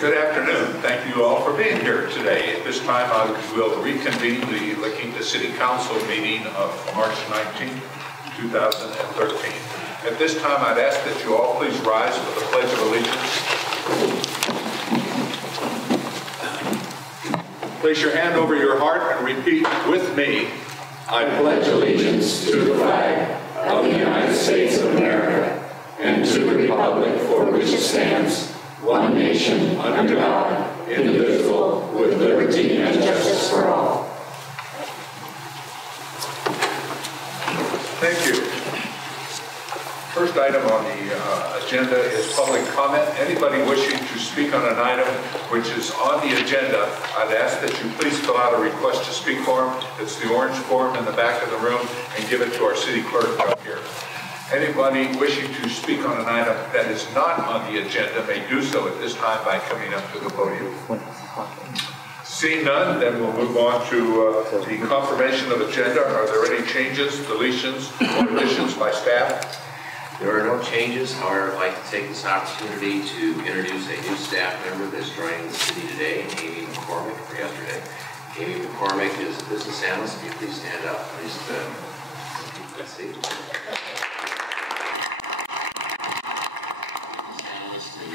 Good afternoon. Thank you all for being here today. At this time, I will reconvene the La Quinta City Council meeting of March 19, 2013. At this time, I'd ask that you all please rise for the Pledge of Allegiance. Place your hand over your heart and repeat with me. I pledge allegiance to the flag of the United States of America and to the republic for which it stands, one nation, under God, indivisible, with liberty and justice for all. Thank you. First item on the agenda is public comment. Anybody wishing to speak on an item which is on the agenda, I'd ask that you please fill out a request to speak form. It's the orange form in the back of the room, and give it to our city clerk up here. Anybody wishing to speak on an item that is not on the agenda may do so at this time by coming up to the podium. Seeing none, then we'll move on to the confirmation of agenda. Are there any changes, deletions, or additions by staff? There are no changes. However, I'd like to take this opportunity to introduce a new staff member that's joining the city today, Amy McCormick, for yesterday. Amy McCormick is a business analyst. Can you please stand up? Please, let's see.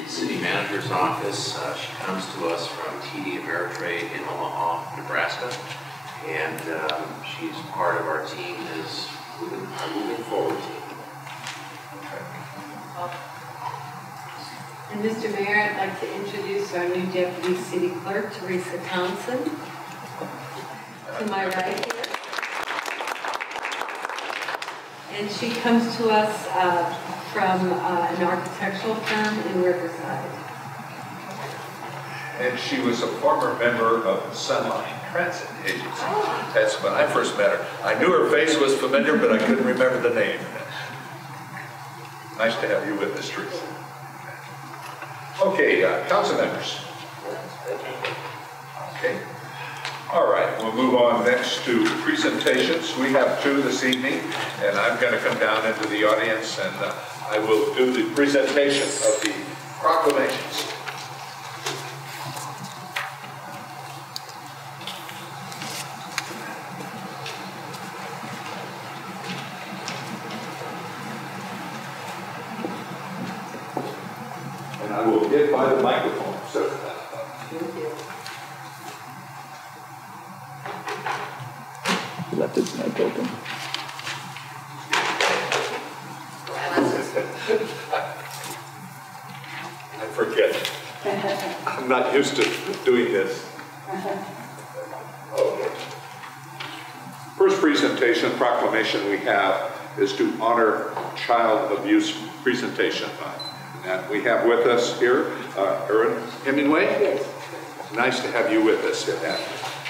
City manager's office. She comes to us from TD Ameritrade in Omaha, Nebraska, and she's part of our team, is moving forward team. And Mr. Mayor, I'd like to introduce our new Deputy City Clerk, Teresa Townsend, to my right here. And she comes to us from an architectural firm in Riverside. And she was a former member of the Sunline Transit Agency. That's when I first met her. I knew her face was familiar, but I couldn't remember the name. Nice to have you with us, Teresa. Okay, council members. Okay. All right, we'll move on next to presentations. We have two this evening, and I'm going to come down into the audience and I will do the presentation of the proclamations. And I will get by the microphone. So. Thank you. Left its mic open. I forget. I'm not used to doing this. Okay. First presentation, proclamation we have is to honor child abuse presentation. And we have with us here, Erin Hemingway. Yes. Nice to have you with us in that.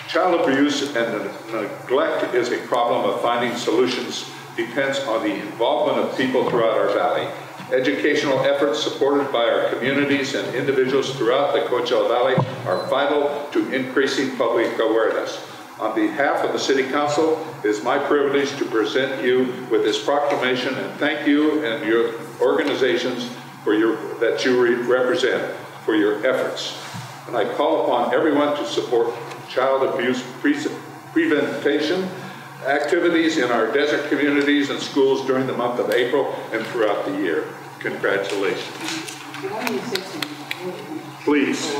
Child abuse and neglect is a problem of finding solutions depends on the involvement of people throughout our valley. Educational efforts supported by our communities and individuals throughout the Coachella Valley are vital to increasing public awareness. On behalf of the City Council, it is my privilege to present you with this proclamation and thank you and your organizations that you represent for your efforts. And I call upon everyone to support child abuse prevention activities in our desert communities and schools during the month of April and throughout the year. Congratulations. Please.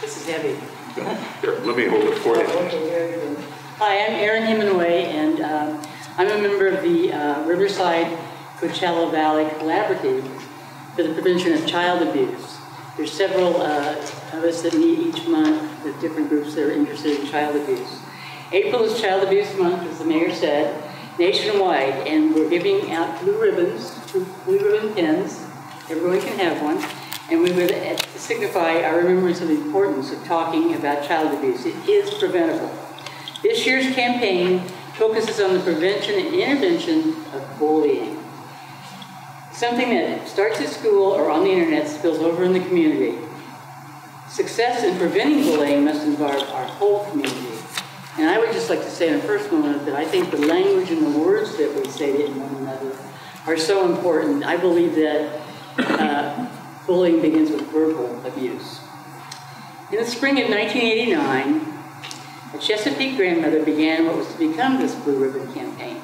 This is Debbie. Here, let me hold it for you. Hi, I'm Erin Hemingway, and I'm a member of the Riverside Coachella Valley Collaborative for the Prevention of Child Abuse. There's several of us that meet each month with different groups that are interested in child abuse. April is Child Abuse Month, as the mayor said, nationwide, and we're giving out blue ribbons, blue ribbon pins. Everyone can have one. And we would signify our remembrance of the importance of talking about child abuse. It is preventable. This year's campaign focuses on the prevention and intervention of bullying. Something that starts at school or on the internet spills over in the community. Success in preventing bullying must involve our whole community. And I would just like to say in a personal note that I think the language and the words that we say to one another are so important. I believe that bullying begins with verbal abuse. In the spring of 1989, a Chesapeake grandmother began what was to become this Blue Ribbon campaign.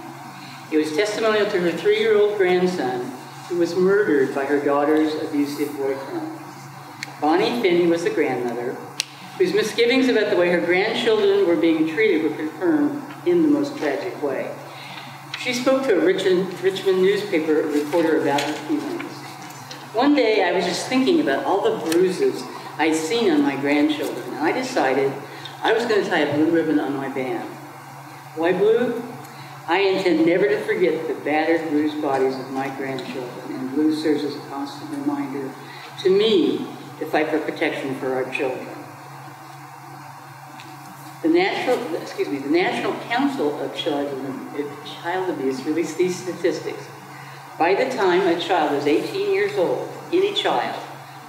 It was testimonial to her 3-year-old grandson who was murdered by her daughter's abusive boyfriend. Bonnie Finney was the grandmother, whose misgivings about the way her grandchildren were being treated were confirmed in the most tragic way. She spoke to a Richmond newspaper reporter about her feelings. One day, I was just thinking about all the bruises I'd seen on my grandchildren, and I decided I was going to tie a blue ribbon on my band. Why blue? I intend never to forget the battered, bruised bodies of my grandchildren, and blue serves as a constant reminder to me to fight for protection for our children. The National Council of Child Abuse released these statistics. By the time a child is 18 years old, any child,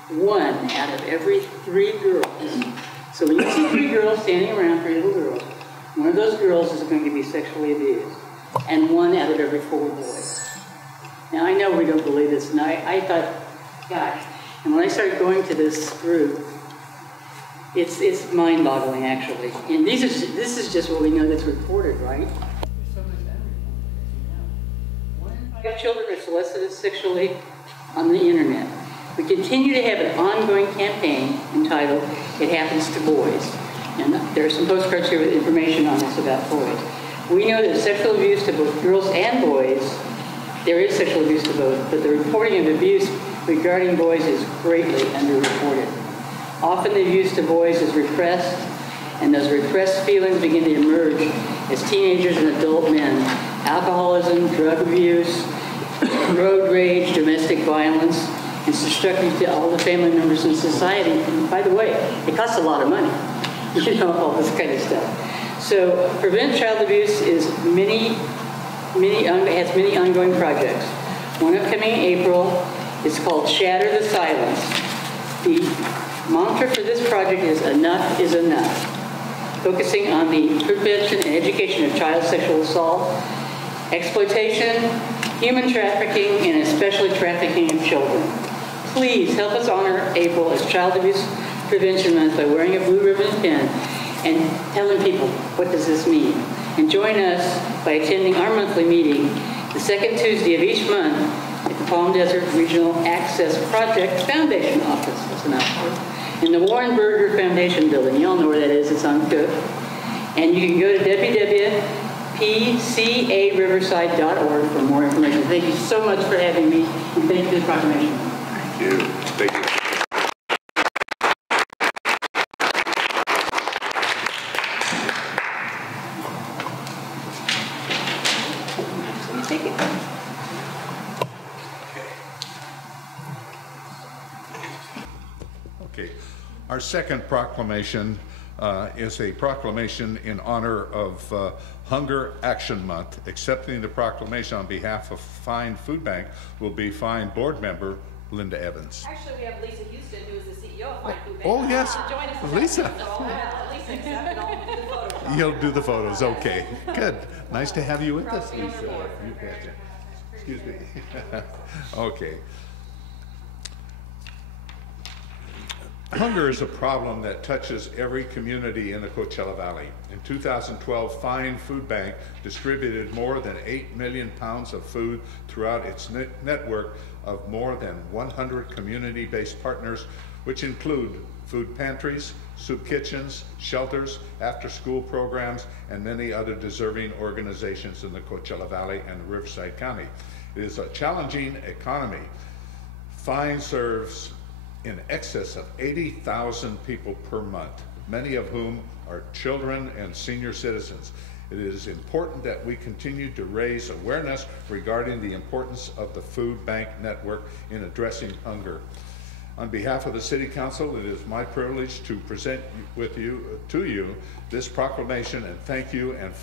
1 out of every 3 girls. So when you see 3 girls standing around, 3 little girls, one of those girls is going to be sexually abused, and 1 out of every 4 boys. Now I know we don't believe this, and I thought, gosh, and when I started going to this group, it's mind-boggling actually. And this is just what we know that's reported, right? There's so much unreported, 1 in 5 children are solicited sexually on the internet. We continue to have an ongoing campaign entitled It Happens to Boys. And there are some postcards here with information on this about boys. We know that sexual abuse to both girls and boys, there is sexual abuse to both, but the reporting of abuse regarding boys is greatly underreported. Often the abuse to boys is repressed, and those repressed feelings begin to emerge as teenagers and adult men. Alcoholism, drug abuse, road rage, domestic violence, it's destructive to all the family members in society. And by the way, it costs a lot of money, all this kind of stuff. So Prevent Child Abuse is has many ongoing projects. One upcoming in April is called Shatter the Silence. The mantra for this project is enough is enough, focusing on the prevention and education of child sexual assault, exploitation, human trafficking, and especially trafficking of children. Please help us honor April as Child Abuse Prevention Month by wearing a blue ribbon pin and telling people, what does this mean? And join us by attending our monthly meeting the 2nd Tuesday of each month at the Palm Desert Regional Access Project Foundation Office. That's an outfit. In the Warren Burger Foundation building. You all know where that is. It's on Fifth. And you can go to www.pcariverside.org for more information. Thank you so much for having me, and thank you for the proclamation. Thank you. Thank you. Thank you. Okay. Our second proclamation is a proclamation in honor of Hunger Action Month. Accepting the proclamation on behalf of Fine Food Bank will be Fine Board Member Linda Evans. Actually, we have Lisa Houston, who is the CEO of Fine Food Bank. Oh, yes. Join us. Lisa. Lisa accepted all the photos. You'll do the photos, okay. Good. Nice to have you with us, Lisa. You betcha. Excuse me. Okay. Hunger is a problem that touches every community in the Coachella Valley. In 2012, Fine Food Bank distributed more than 8 million pounds of food throughout its network of more than 100 community-based partners, which include food pantries, soup kitchens, shelters, after-school programs, and many other deserving organizations in the Coachella Valley and Riverside County. It is a challenging economy. Fine serves in excess of 80,000 people per month, many of whom are children and senior citizens. It is important that we continue to raise awareness regarding the importance of the food bank network in addressing hunger. On behalf of the City Council, it is my privilege to present to you this proclamation, and thank you and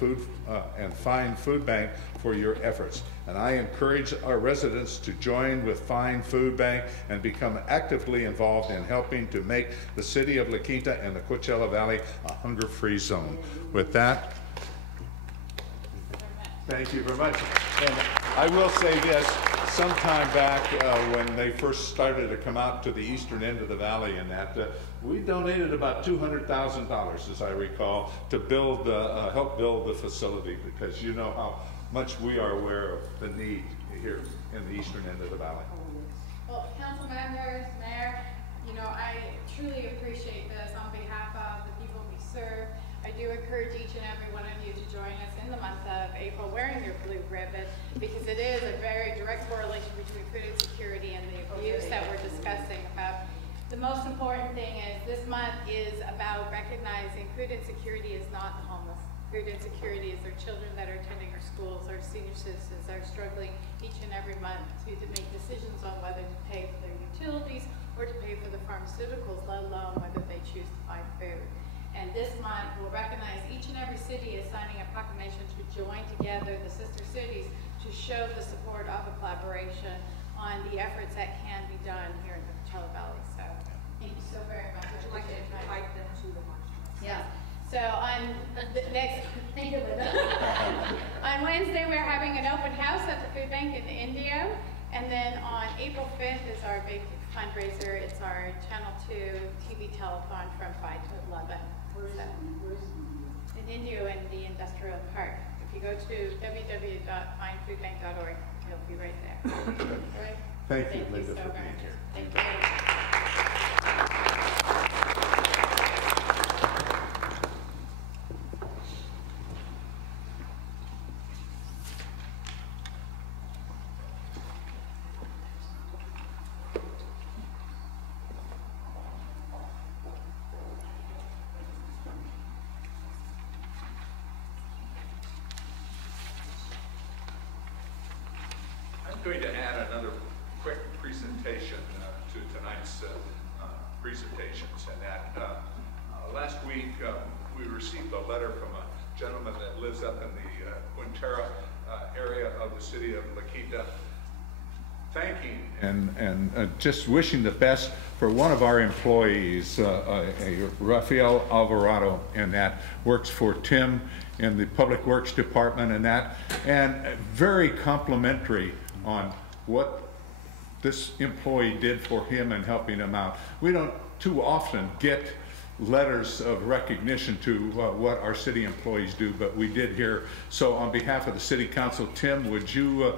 Fine Food Bank for your efforts. And I encourage our residents to join with Fine Food Bank and become actively involved in helping to make the city of La Quinta and the Coachella Valley a hunger-free zone. With that, thank you very much. And I will say this, some time back when they first started to come out to the eastern end of the valley and that, we donated about $200,000, as I recall, to build, help build the facility, because you know how much we are aware of the need here in the eastern end of the valley. Well, council members, mayor, you know, I truly appreciate this on behalf of the people we serve. I do encourage each and every one of you to join us in the month of April wearing your blue ribbon, because it is a very direct correlation between food insecurity and the abuse that we're discussing about. The most important thing is this month is about recognizing food insecurity is not the homeless. Food insecurity is their children that are attending our schools, our senior citizens are struggling each and every month to make decisions on whether to pay for their utilities or to pay for the pharmaceuticals, let alone whether they choose to buy food. And this month, we'll recognize each and every city is signing a proclamation to join together the sister cities to show the support of a collaboration on the efforts that can be done here in the Coachella Valley. So thank you so very much. Would you like to invite them to the march? Yeah. So on the next, thank you, Linda. On Wednesday, we're having an open house at the food bank in Indio. And then on April 5th is our big fundraiser. It's our Channel 2 TV telethon from 5 to 11. Where's in Indio in the industrial park. If you go to www.findfoodbank.org, it'll be right there. All right? Thank you, so Linda, for much. being here. Thank you. I'm going to add another quick presentation to tonight's presentations. And that last week we received a letter from a gentleman that lives up in the Quinta area of the city of Quinta, thanking and just wishing the best for one of our employees, Rafael Alvarado, and that works for Tim in the Public Works Department and very complimentary on what this employee did for him and helping him out. We don't too often get letters of recognition to what our city employees do, but we did here. So on behalf of the City Council, Tim, would you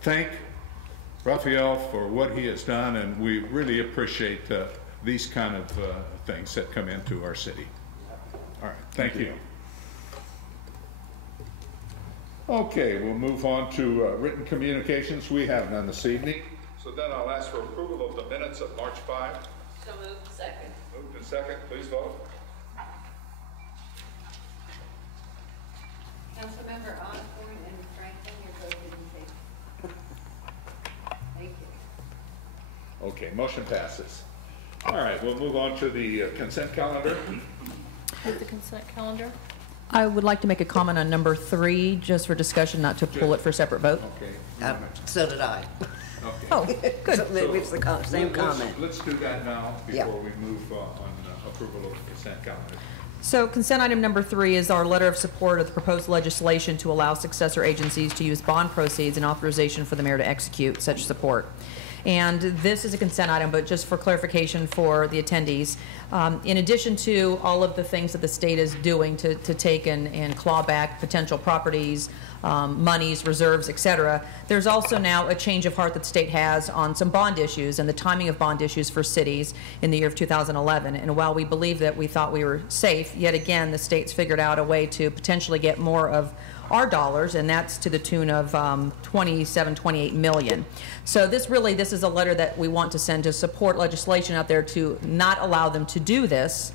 thank Rafael for what he has done, and we really appreciate these kind of things that come into our city. All right, thank you. Okay, we'll move on to written communications. We have none this evening. So then I'll ask for approval of the minutes of March 5. So moved. Second. Moved and second, please vote. Councilmember Osborne and Franklin, your vote is in favor. Thank you. Okay, motion passes. All right, we'll move on to the consent calendar. With the consent calendar. I would like to make a comment on number 3, just for discussion, not to pull it for separate vote. Okay. So did I. Okay. Oh, good. So maybe it's the same comment. Let's do that now Yeah. before we move on approval of the consent calendar. So consent item number 3 is our letter of support of the proposed legislation to allow successor agencies to use bond proceeds and authorization for the mayor to execute such support. And this is a consent item, but just for clarification for the attendees, in addition to all of the things that the state is doing to take and claw back potential properties, monies, reserves, et cetera, there's also now a change of heart that the state has on some bond issues and the timing of bond issues for cities in the year of 2011. And while we believe that we thought we were safe, yet again, the state's figured out a way to potentially get more of our dollars, and that's to the tune of 28 million. So this is a letter that we want to send to support legislation out there to not allow them to do this,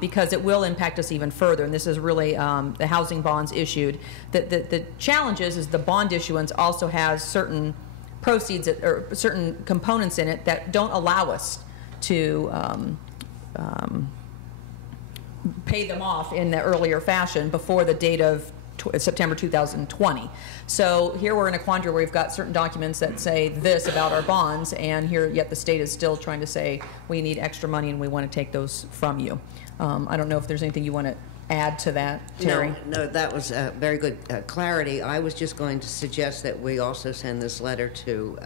because it will impact us even further. And this is really the housing bonds issued. The challenge is the bond issuance also has certain proceeds or certain components in it that don't allow us to pay them off in the earlier fashion before the date of September 2020. So here we're in a quandary where we've got certain documents that say this about our bonds, and here yet the state is still trying to say we need extra money and we want to take those from you. I don't know if there's anything you want to add to that, Terry? No, that was very good clarity. I was just going to suggest that we also send this letter to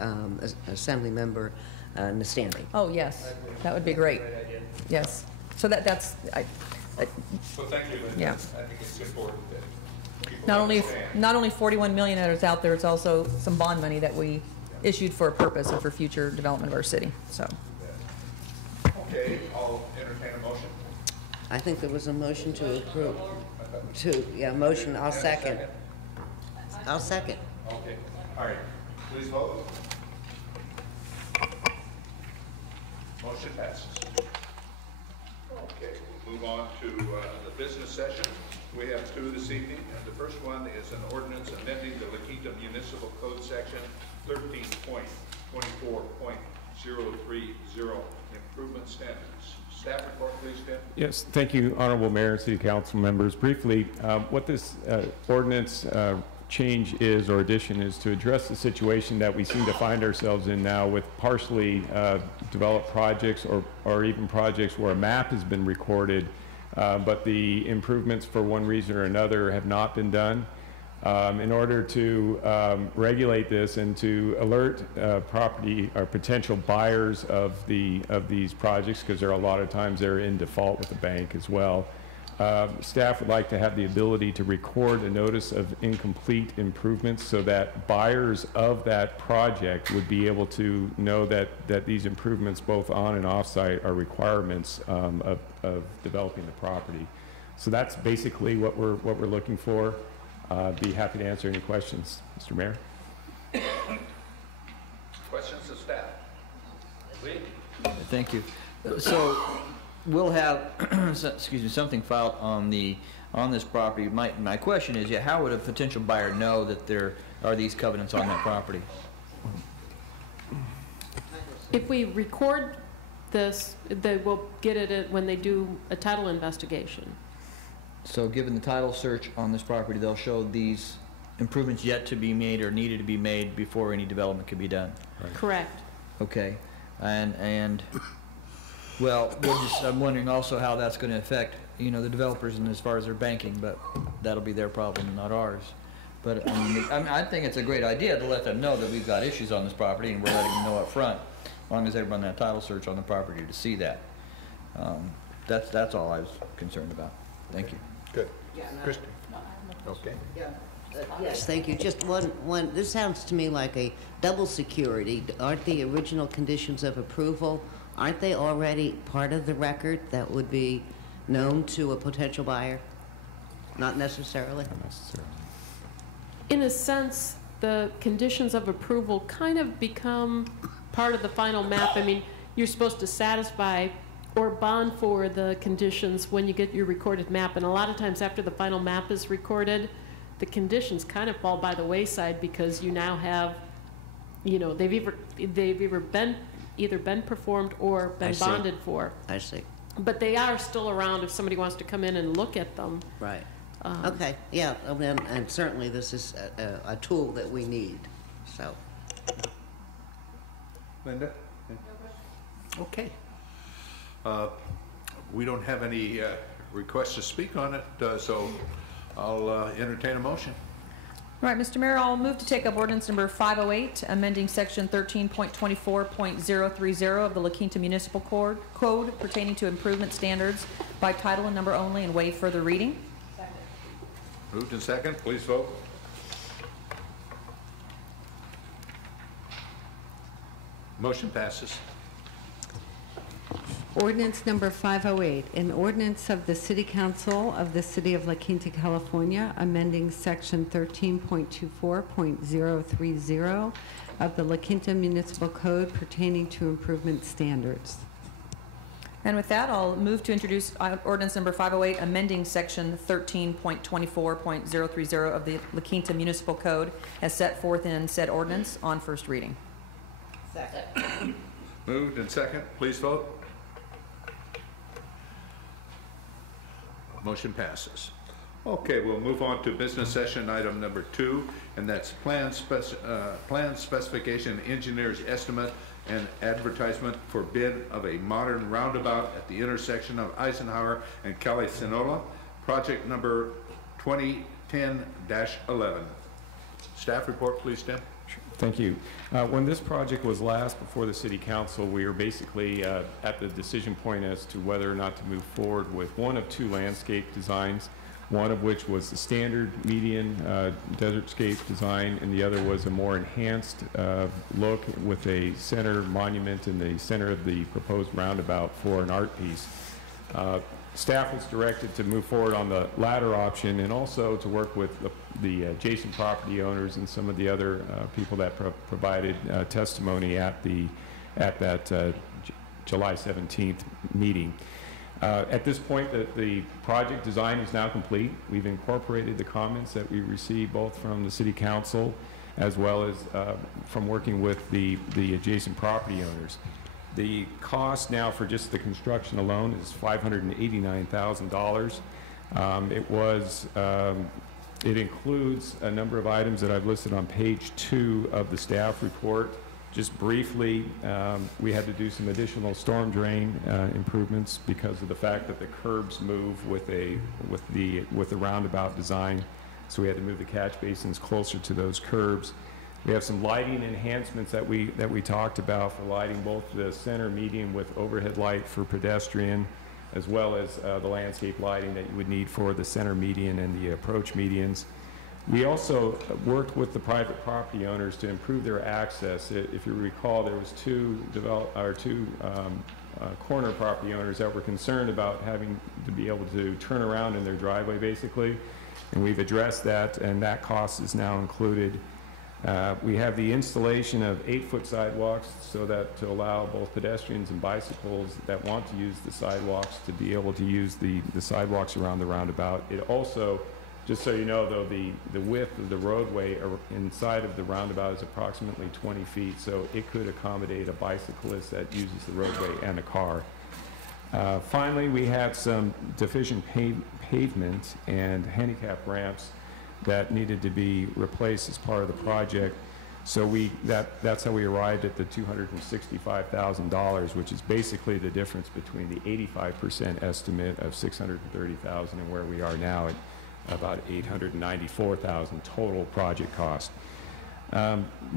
Assemblymember Nastandi. Oh, yes, that would be great. Yes. So that's, Well, thank you, Linda. Yeah. I think it's important that people not understand. only 41 million that is out there, it's also some bond money that we issued for a purpose and for future development of our city, so. Okay, I'll entertain a motion. I think there was a motion to approve. Motion, I'll second. I'll second. Okay, all right, please vote. Motion passes. Okay, we'll move on to the business session. We have two this evening, and the first one is an ordinance amending the La Quinta Municipal Code Section 13.24.030 improvement standards. Staff report, please, Tim. Yes, thank you, Honorable Mayor, City Council members. Briefly, what this ordinance change is, or addition, is to address the situation that we seem to find ourselves in now with partially developed projects or even projects where a map has been recorded, but the improvements for one reason or another have not been done. In order to regulate this and to alert property or potential buyers of these projects, because there are a lot of times they're in default with the bank as well, staff would like to have the ability to record a notice of incomplete improvements so that buyers of that project would be able to know that these improvements, both on and off site, are requirements of developing the property. So that's basically what we're looking for. Be happy to answer any questions, Mr. Mayor. Questions of staff? Lee? Thank you. So we'll have excuse me, something filed on this property. My question is, how would a potential buyer know that there are these covenants on that property? If we record this, they will get it when they do a title investigation. So given the title search on this property, they'll show these improvements yet to be made or needed to be made before any development can be done. Right. Correct. Okay, and well, I'm wondering also how that's going to affect, the developers and as far as their banking, but that'll be their problem, not ours. But I think it's a great idea to let them know that we've got issues on this property, and we're letting them know up front, as long as they run that title search on the property to see that. That's all I was concerned about. Thank you. Good. Christie? Okay. Yes, thank you. Just one, this sounds to me like a double security. Aren't the original conditions of approval, aren't they already part of the record that would be known to a potential buyer? Not necessarily? Not necessarily. In a sense, the conditions of approval kind of become part of the final map. I mean, you're supposed to satisfy or bond for the conditions when you get your recorded map. And a lot of times after the final map is recorded, the conditions kind of fall by the wayside because you now have, they've either been performed or been bonded for. I see. But they are still around if somebody wants to come in and look at them. Right. Okay, yeah, and certainly this is a tool that we need, so. Linda? Okay. We don't have any requests to speak on it, so I'll entertain a motion. All right, Mr. Mayor, I'll move to take up ordinance number 508, amending section 13.24.030 of the La Quinta Municipal Code pertaining to improvement standards by title and number only and waive further reading. Second. Moved and second, please vote. Motion passes. Ordinance number 508, an ordinance of the City Council of the City of La Quinta, California, amending section 13.24.030 of the La Quinta Municipal Code pertaining to improvement standards. And with that, I'll move to introduce ordinance number 508, amending section 13.24.030 of the La Quinta Municipal Code as set forth in said ordinance on first reading. Second. Moved and second, please vote. Motion passes. Okay, we'll move on to business session item number 2, and that's plan specification, engineer's estimate, and advertisement for bid of a modern roundabout at the intersection of Eisenhower and Cali-Sinola. project number 2010-11. Staff report, please, Tim. Thank you. When this project was last before the City Council, we were basically at the decision point as to whether or not to move forward with one of two landscape designs, one of which was the standard median desertscape design, and the other was a more enhanced look with a center monument in the center of the proposed roundabout for an art piece. Staff was directed to move forward on the latter option and also to work with the adjacent property owners and some of the other people that provided testimony at that July 17th meeting. At this point, the project design is now complete. We've incorporated the comments that we received both from the City Council as well as from working with the adjacent property owners. The cost now for just the construction alone is $589,000. It includes a number of items that I've listed on page 2 of the staff report. Just briefly, we had to do some additional storm drain improvements because of the fact that the curbs move with the roundabout design. So we had to move the catch basins closer to those curbs. We have some lighting enhancements that we talked about for lighting both the center median with overhead light for pedestrian, as well as the landscape lighting that you would need for the center median and the approach medians. We also worked with the private property owners to improve their access. If you recall, there was two corner property owners that were concerned about having to be able to turn around in their driveway, basically, and we've addressed that, and that cost is now included. We have the installation of 8-foot sidewalks so that to allow both pedestrians and bicycles that want to use the sidewalks to be able to use the sidewalks around the roundabout. It also, just so you know though, the width of the roadway inside of the roundabout is approximately 20 feet, so it could accommodate a bicyclist that uses the roadway and a car. Finally, we have some deficient pavement and handicap ramps that needed to be replaced as part of the project. So that's how we arrived at the $265,000, which is basically the difference between the 85% estimate of $630,000 and where we are now at about $894,000 total project cost.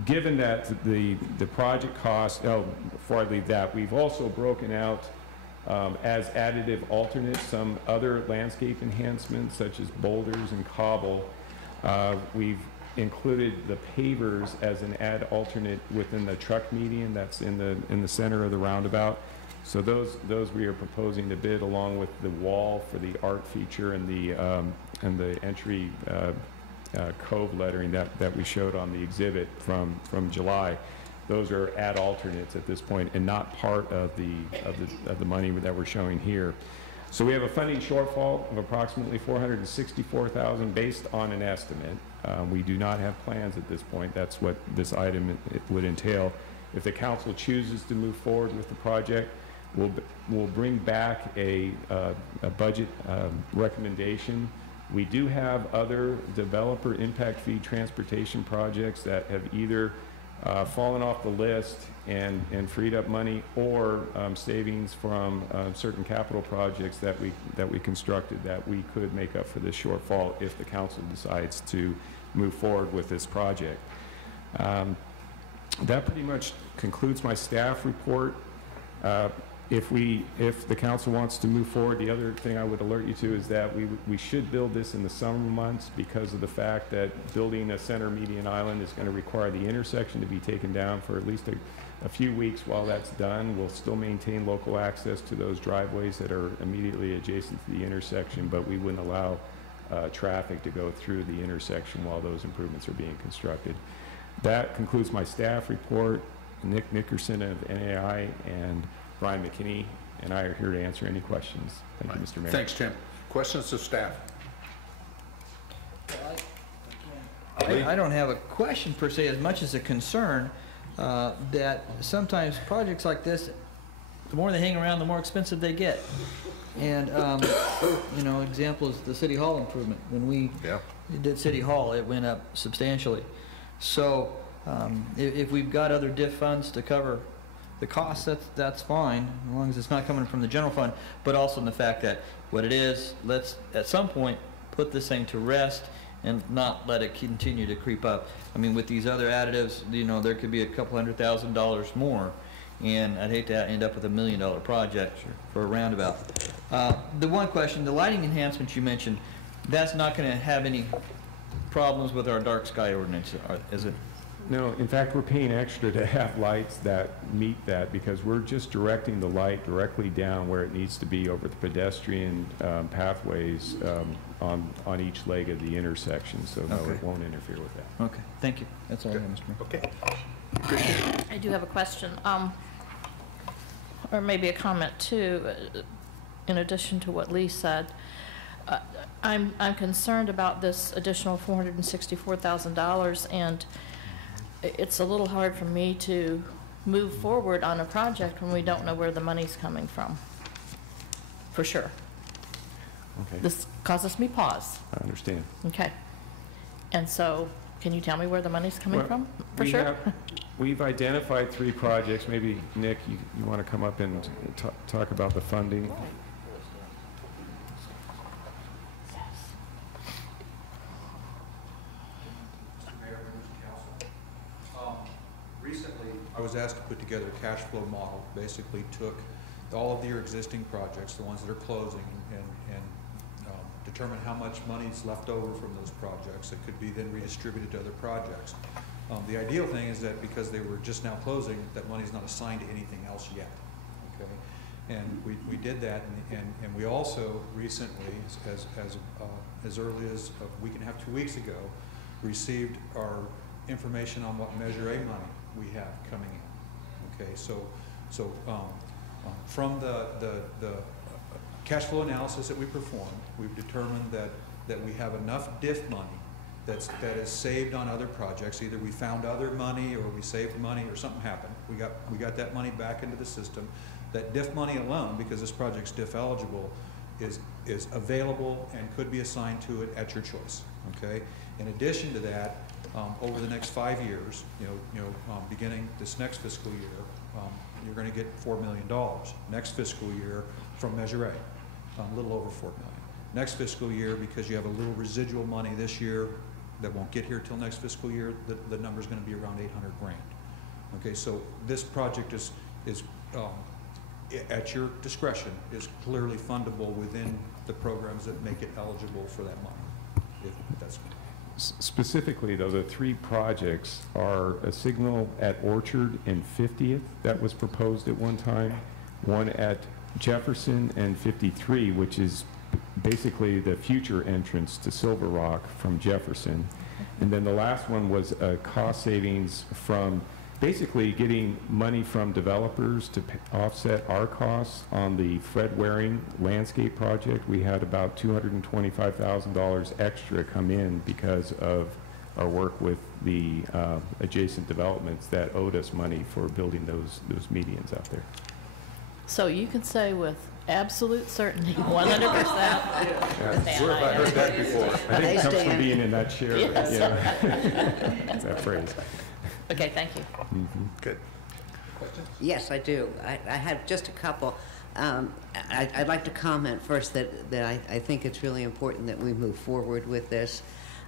Given that the project cost, before I leave that, we've also broken out as additive alternates some other landscape enhancements such as boulders and cobble. We've included the pavers as an add alternate within the truck median that's in the center of the roundabout. So those we are proposing to bid along with the wall for the art feature and the entry cove lettering that we showed on the exhibit from July. Those are add alternates at this point and not part of the money that we're showing here. So we have a funding shortfall of approximately $464,000 based on an estimate. We do not have plans at this point. That's what this item would entail. If the council chooses to move forward with the project, we'll bring back a budget recommendation. We do have other developer impact fee transportation projects that have either fallen off the list and freed up money, or savings from certain capital projects that we constructed that we could make up for this shortfall if the council decides to move forward with this project. That pretty much concludes my staff report. If the council wants to move forward, the other thing I would alert you to is that we should build this in the summer months because of the fact that building a center median island is going to require the intersection to be taken down for at least a few weeks. While that's done, we'll still maintain local access to those driveways that are immediately adjacent to the intersection, but we wouldn't allow traffic to go through the intersection while those improvements are being constructed. That concludes my staff report. Nick Nickerson of NAI and Brian McKinney and I are here to answer any questions. Thank you, Mr. Mayor. Thanks, Tim. Questions of staff? I don't have a question per se as much as a concern that sometimes projects like this, the more they hang around, the more expensive they get. And, you know, example is the City Hall improvement. When we did City Hall, it went up substantially. So if we've got other diff funds to cover the cost, that's fine, as long as it's not coming from the general fund, but also in the fact that what it is, let's at some point put this thing to rest and not let it continue to creep up. I mean, with these other additives, you know, there could be a couple $100,000 more, and I'd hate to end up with $1 million project for a roundabout. The one question, the lighting enhancements you mentioned, that's not going to have any problems with our dark sky ordinance, is it? No, in fact, we're paying extra to have lights that meet that because we're just directing the light directly down where it needs to be over the pedestrian pathways on each leg of the intersection. So no, Okay. it won't interfere with that. Okay, thank you. That's all I have, Mr. Mayor. Okay. I do have a question, or maybe a comment too, in addition to what Lee said. I'm concerned about this additional $464,000, and it's a little hard for me to move forward on a project when we don't know where the money's coming from, for sure. Okay, This causes me pause. I understand. Okay. And so, can you tell me where the money's coming Well, from, for we sure? We've identified 3 projects. Maybe, Nick, you want to come up and talk about the funding? Recently, I was asked to put together a cash flow model, basically took all of your existing projects, the ones that are closing, and determine how much money is left over from those projects that could be then redistributed to other projects. The ideal thing is that because they were just now closing, that money's not assigned to anything else yet, okay? And we did that, and we also recently, as early as a week and a half, 2 weeks ago, received our information on what Measure A money we have coming in. Okay, so from the cash flow analysis that we performed, we've determined that we have enough DIF money that is saved on other projects. Either we found other money or we saved money or something happened. We got that money back into the system. That DIF money alone, because this project's DIF eligible, is available and could be assigned to it at your choice. Okay. In addition to that, over the next 5 years, beginning this next fiscal year, you're going to get $4 million. Next fiscal year from Measure A, a little over $4 million. Next fiscal year, because you have a little residual money this year that won't get here till next fiscal year, the number is going to be around 800 grand. Okay, so this project is at your discretion, is clearly fundable within the programs that make it eligible for that money, if that's good. Specifically, though, the 3 projects are a signal at Orchard and 50th that was proposed at one time, one at Jefferson and 53, which is basically the future entrance to Silver Rock from Jefferson. And then the last one was a cost savings from basically getting money from developers to offset our costs on the Fred Waring landscape project. We had about $225,000 extra come in because of our work with the adjacent developments that owed us money for building those medians out there. So you can say with absolute certainty, 100%. Yeah. Where have I heard that before? I think it comes from being in that chair. Yes. Yeah. That phrase. Okay, thank you. Mm-hmm. Good. Yes, I do. I have just a couple. I'd like to comment first that I think it's really important that we move forward with this.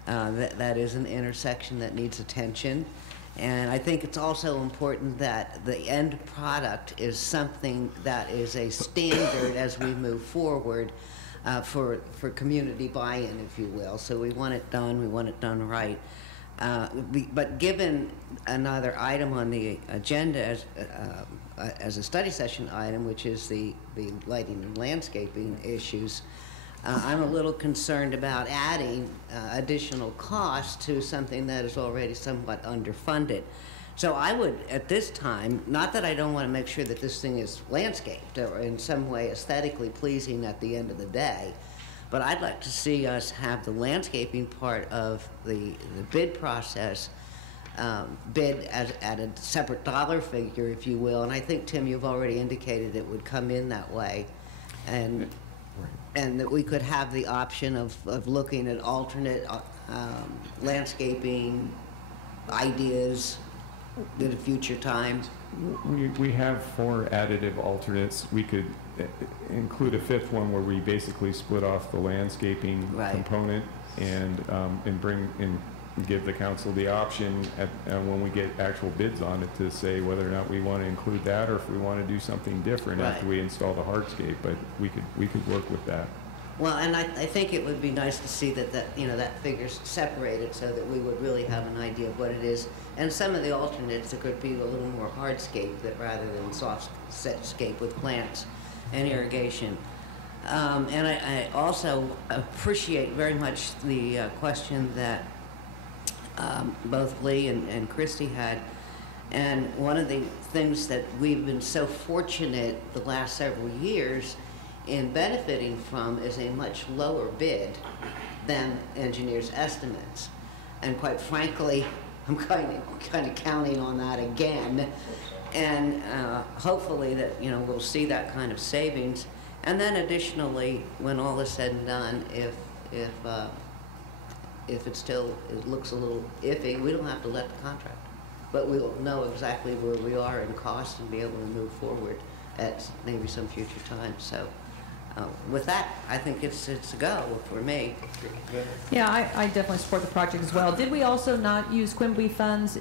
That is an intersection that needs attention. And I think it's also important that the end product is something that is a standard as we move forward for community buy-in, if you will. So we want it done right. But given another item on the agenda as a study session item, which is the lighting and landscaping issues, I'm a little concerned about adding additional costs to something that is already somewhat underfunded. So I would, at this time, not that I don't want to make sure that this thing is landscaped or in some way aesthetically pleasing at the end of the day, but I'd like to see us have the landscaping part of the bid process bid at a separate dollar figure, if you will. And I think, Tim, you've already indicated it would come in that way. And that we could have the option of looking at alternate landscaping ideas at a future time. We have 4 additive alternates. We could include a 5th one where we basically split off the landscaping component and bring and give the council the option when we get actual bids on it to say whether or not we want to include that or if we want to do something different after we install the hardscape. But we could work with that. Well, and I think it would be nice to see that that figure's separated so that we would really have an idea of what it is. And some of the alternates, there could be a little more hardscape rather than soft setscape with plants and irrigation. And I also appreciate very much the question that both Lee and Christy had. And one of the things that we've been so fortunate the last several years in benefiting from is a much lower bid than engineers' estimates. And quite frankly, I'm kind of counting on that again. And hopefully that, we'll see that kind of savings. And then additionally, when all is said and done, if it looks a little iffy, we don't have to let the contract. But we'll know exactly where we are in cost and be able to move forward at maybe some future time. So with that, I think it's a go for me. Yeah, I definitely support the project as well. Did we also not use Quimby funds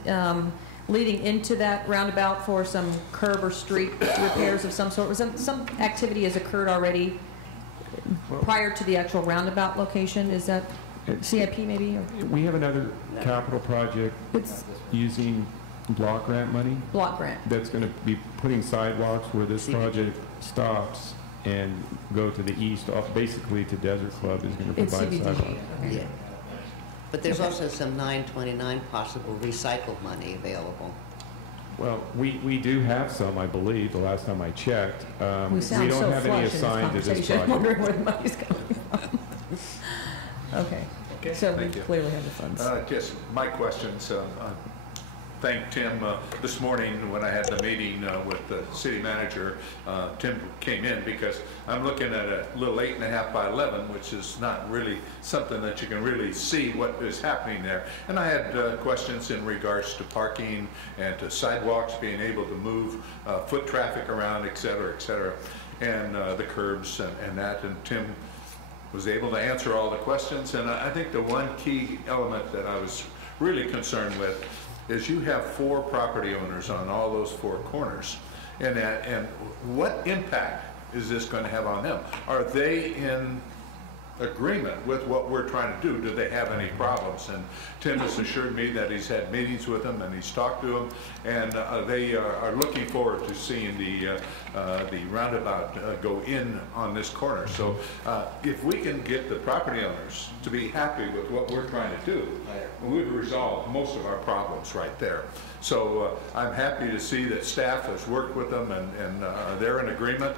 leading into that roundabout for some curb or street repairs of some sort? Was some activity has occurred already prior to the actual roundabout location? Is that CIP maybe? Or? We have another capital project using block grant money. Block grant. That's going to be putting sidewalks where this project stops and go to the east, basically to Desert Club is going to provide sidewalks. Okay. Yeah. But there's also some 929 possible recycled money available. Well, we do have some, I believe, the last time I checked. We don't have any assigned to this project. I'm wondering where the money's coming from. Okay. So we clearly have the funds. Just my questions. Thank Tim this morning when I had the meeting with the city manager. Tim came in because I'm looking at a little 8.5 by 11, which is not really something that you can really see what is happening there. And I had questions in regards to parking and to sidewalks, being able to move foot traffic around, et cetera, and the curbs and that. And Tim was able to answer all the questions. And I think the one key element that I was really concerned with is you have 4 property owners on all those 4 corners. And what impact is this going to have on them? Are they in agreement with what we're trying to do? Do they have any problems? And Tim has assured me that he's had meetings with them and he's talked to them, and they are looking forward to seeing the roundabout go in on this corner. So if we can get the property owners to be happy with what we're trying to do, we've resolved most of our problems right there. So I'm happy to see that staff has worked with them and they're in agreement,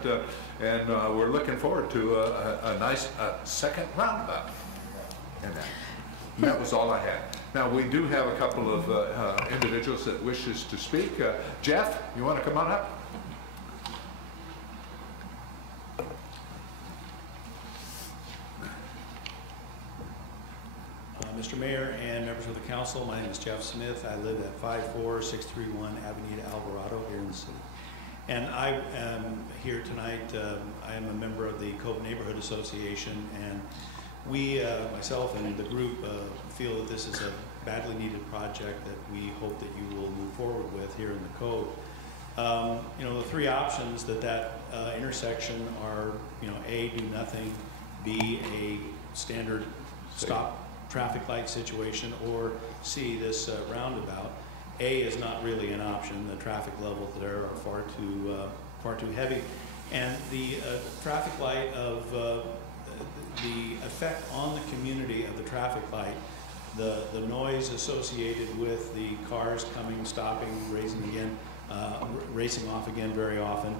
and we're looking forward to a nice second roundabout. And that was all I had. Now, we do have a couple of individuals that wishes to speak. Jeff, you want to come on up? Mr. Mayor and members of the council, my name is Jeff Smith. I live at 54631 Avenida Alvarado here in the city. And I am here tonight. I am a member of the Cove Neighborhood Association, and we, myself and the group, feel that this is a badly needed project that we hope that you will move forward with here in the Cove. The 3 options that intersection are, A, do nothing, B, a standard stop traffic light situation, or C, this roundabout. A is not really an option. The traffic levels there are far too heavy, and the traffic light of the effect on the community of the traffic light, the noise associated with the cars coming, stopping, racing off again very often.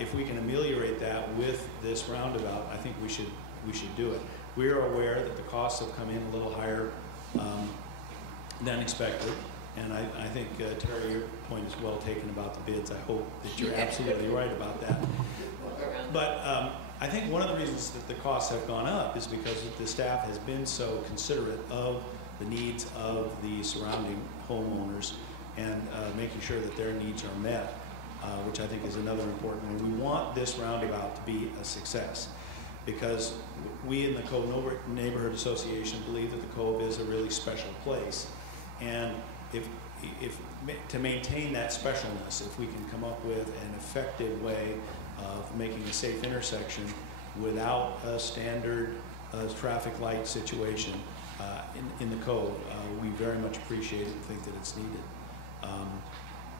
If we can ameliorate that with this roundabout, I think we should do it. We are aware that the costs have come in a little higher than expected, and I think, Terry, your point is well taken about the bids. I hope that you're absolutely right about that. But I think one of the reasons that the costs have gone up is because the staff has been so considerate of the needs of the surrounding homeowners, and making sure that their needs are met, which I think is another important one. We want this roundabout to be a success, because we in the Cove Neighborhood Association believe that the Cove is a really special place. And if to maintain that specialness, if we can come up with an effective way of making a safe intersection without a standard traffic light situation in the Cove, we very much appreciate it and think that it's needed.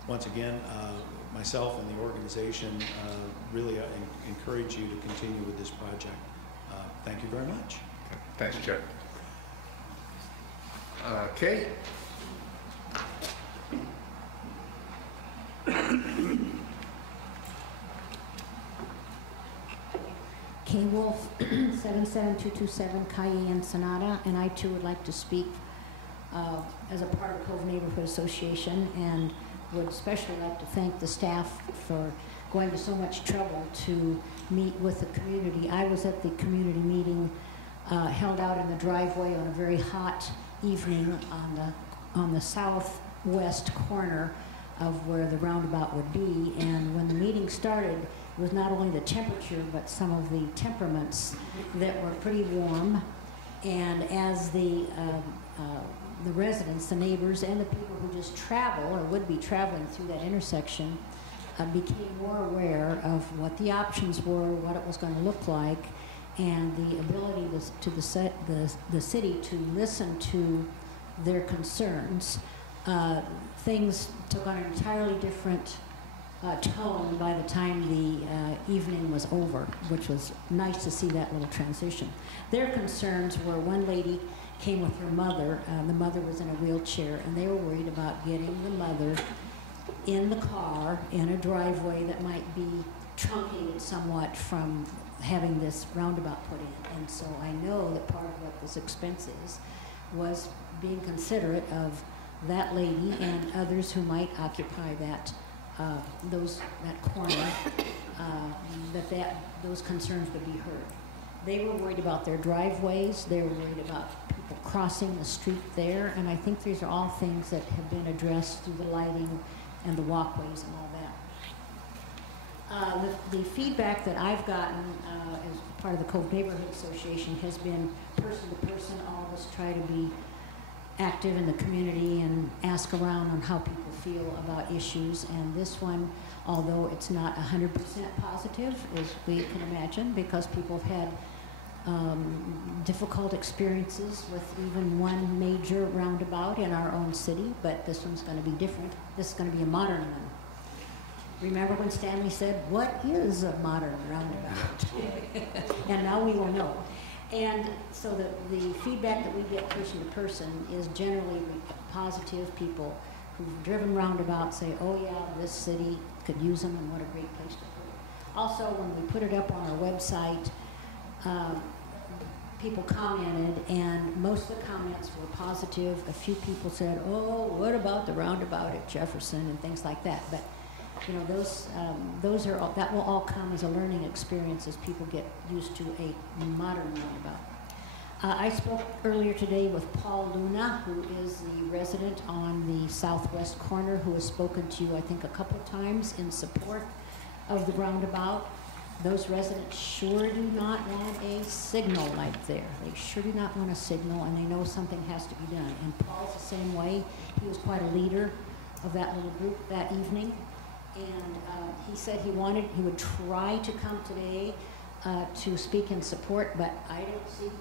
Once again, myself and the organization really encourage you to continue with this project. Thank you very much. Thanks, Chet. Kay? Kay Wolf, 77227 Cayenne Sonata, and I too would like to speak as a part of Cove Neighborhood Association, and would especially like to thank the staff for going to so much trouble to meet with the community. I was at the community meeting held out in the driveway on a very hot evening on the southwest corner of where the roundabout would be, and when the meeting started, it was not only the temperature, but some of the temperaments that were pretty warm. And as the residents, the neighbors, and the people who just travel or would be traveling through that intersection became more aware of what the options were, what it was going to look like, and the ability to the city to listen to their concerns, things took on an entirely different tone by the time the evening was over, which was nice to see that little transition. Their concerns were, one lady came with her mother, the mother was in a wheelchair, and they were worried about getting the mother in the car in a driveway that might be truncated somewhat from having this roundabout put in. And so I know that part of what this expense is was being considerate of that lady and others who might occupy that corner, those concerns would be heard. They were worried about their driveways. They were worried about people crossing the street there, and I think these are all things that have been addressed through the lighting and the walkways and all that. The feedback that I've gotten as part of the Cove Neighborhood Association has been person to person. All of us try to be active in the community and ask around on how people feel about issues. And this one, although it's not 100% positive, as we can imagine, because people have had difficult experiences with even one major roundabout in our own city, but this one's going to be different. This is going to be a modern one. Remember when Stanley said, "What is a modern roundabout?" And now we will know. And so the feedback that we get person to person is generally positive. People who've driven roundabouts say, "Oh yeah, this city could use them, and what a great place to put it." Also, when we put it up on our website, people commented, and most of the comments were positive. A few people said, "Oh, what about the roundabout at Jefferson," and things like that. But you know, that will all come as a learning experience as people get used to a modern roundabout. I spoke earlier today with Paul Luna, who is the resident on the southwest corner, who has spoken to you, I think, a couple of times in support of the roundabout. Those residents sure do not want a signal light there. They sure do not want a signal, and they know something has to be done. And Paul's the same way. He was quite a leader of that little group that evening. And he said he would try to come today to speak in support, but I don't see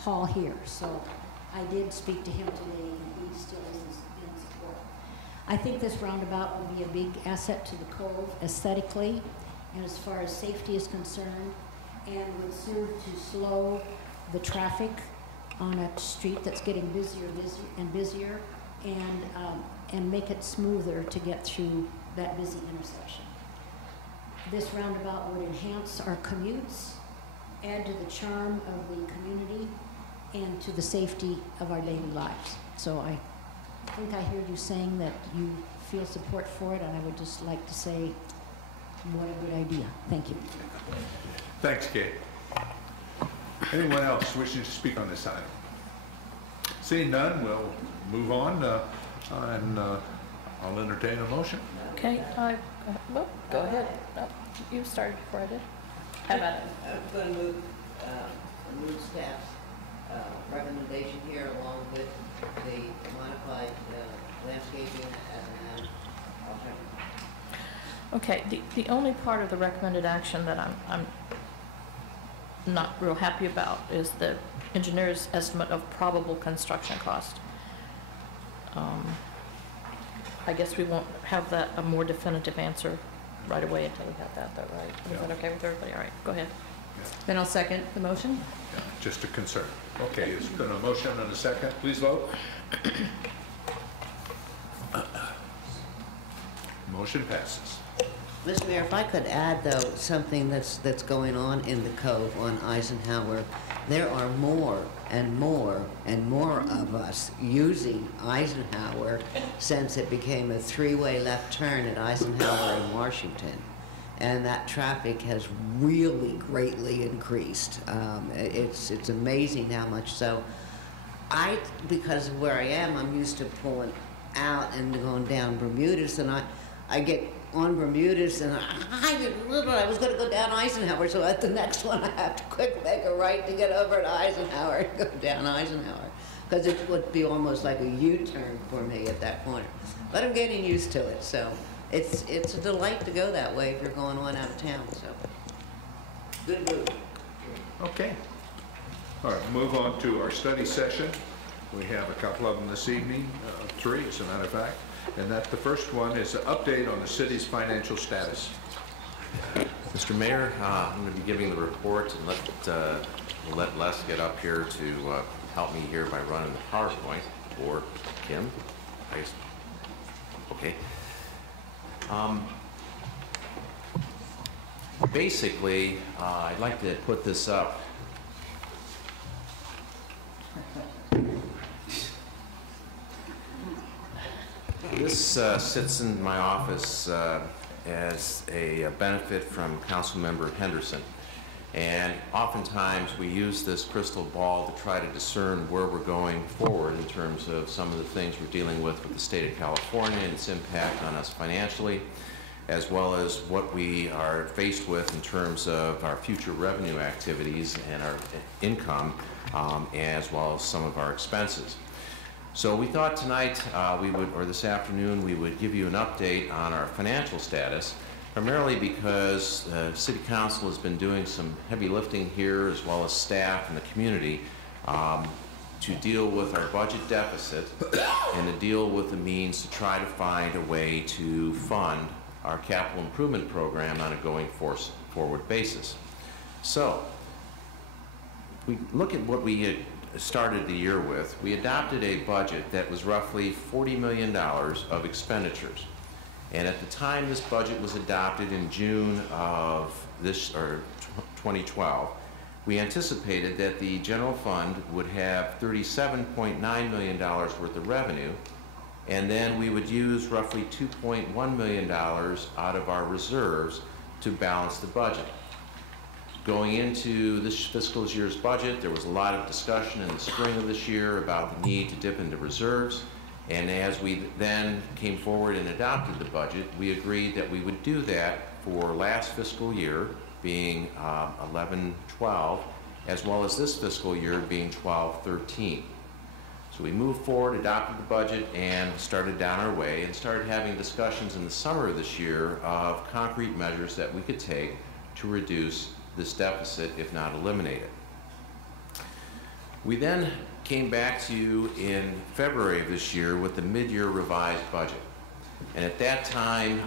Paul here. So I did speak to him today, and he still is in support. I think this roundabout will be a big asset to the Cove aesthetically and as far as safety is concerned, and would serve to slow the traffic on a street that's getting busier and busier, and make it smoother to get through that busy intersection. This roundabout would enhance our commutes, add to the charm of the community, and to the safety of our daily lives. So I think I heard you saying that you feel support for it, and I would just like to say, what a good idea. Thank you. Thanks, Kate. Anyone else wishing to speak on this item? Seeing none, we'll move on. I'll entertain a motion. Okay, well, go ahead. No, you started before I did. How about it? I'm going to move staff's recommendation here along with the modified landscaping as an alternative. Okay, the only part of the recommended action that I'm not real happy about is the engineer's estimate of probable construction cost. I guess we won't have that, a more definitive answer right away until we have that, though, right? Is that okay with everybody? All right, go ahead. Then I'll second the motion. Yeah, just a concern. Okay, it's been a motion and a second. Please vote. Motion passes. Mr. Mayor, if I could add, though, something that's going on in the Cove on Eisenhower. There are more and more and more of us using Eisenhower since it became a three-way left turn at Eisenhower and Washington. And that traffic has really greatly increased. It's amazing how much so. Because of where I am, I'm used to pulling out and going down Bermudas, and I get on Bermudas, and I was going to go down Eisenhower, so at the next one I have to quick make a right to get over to Eisenhower and go down Eisenhower, because it would be almost like a U-turn for me at that corner. But I'm getting used to it, so it's a delight to go that way if you're going on out of town. So good move. Okay. All right, move on to our study session. We have a couple of them this evening, three as a matter of fact. And that the first one is an update on the city's financial status. Mr. Mayor, I'm going to be giving the report, and let Les get up here to help me here by running the PowerPoint, or Kim. I guess. Okay. Basically, I'd like to put this up. This sits in my office as a benefit from Councilmember Henderson. And oftentimes we use this crystal ball to try to discern where we're going forward in terms of some of the things we're dealing with the state of California and its impact on us financially, as well as what we are faced with in terms of our future revenue activities and our income, as well as some of our expenses. So we thought tonight or this afternoon, we would give you an update on our financial status, primarily because City Council has been doing some heavy lifting here, as well as staff and the community, to deal with our budget deficit and to deal with the means to try to find a way to fund our capital improvement program on a going forward basis. So, we look at what we had started the year with. We adopted a budget that was roughly $40 million of expenditures. And at the time this budget was adopted in June of 2012, we anticipated that the general fund would have $37.9 million worth of revenue, and then we would use roughly $2.1 million out of our reserves to balance the budget. Going into this fiscal year's budget, there was a lot of discussion in the spring of this year about the need to dip into reserves. And as we then came forward and adopted the budget, we agreed that we would do that for last fiscal year, being 11-12, as well as this fiscal year being 12-13. So we moved forward, adopted the budget, and started down our way, and started having discussions in the summer of this year of concrete measures that we could take to reduce this deficit, if not eliminate it. We then came back to you in February of this year with the mid-year revised budget. And at that time,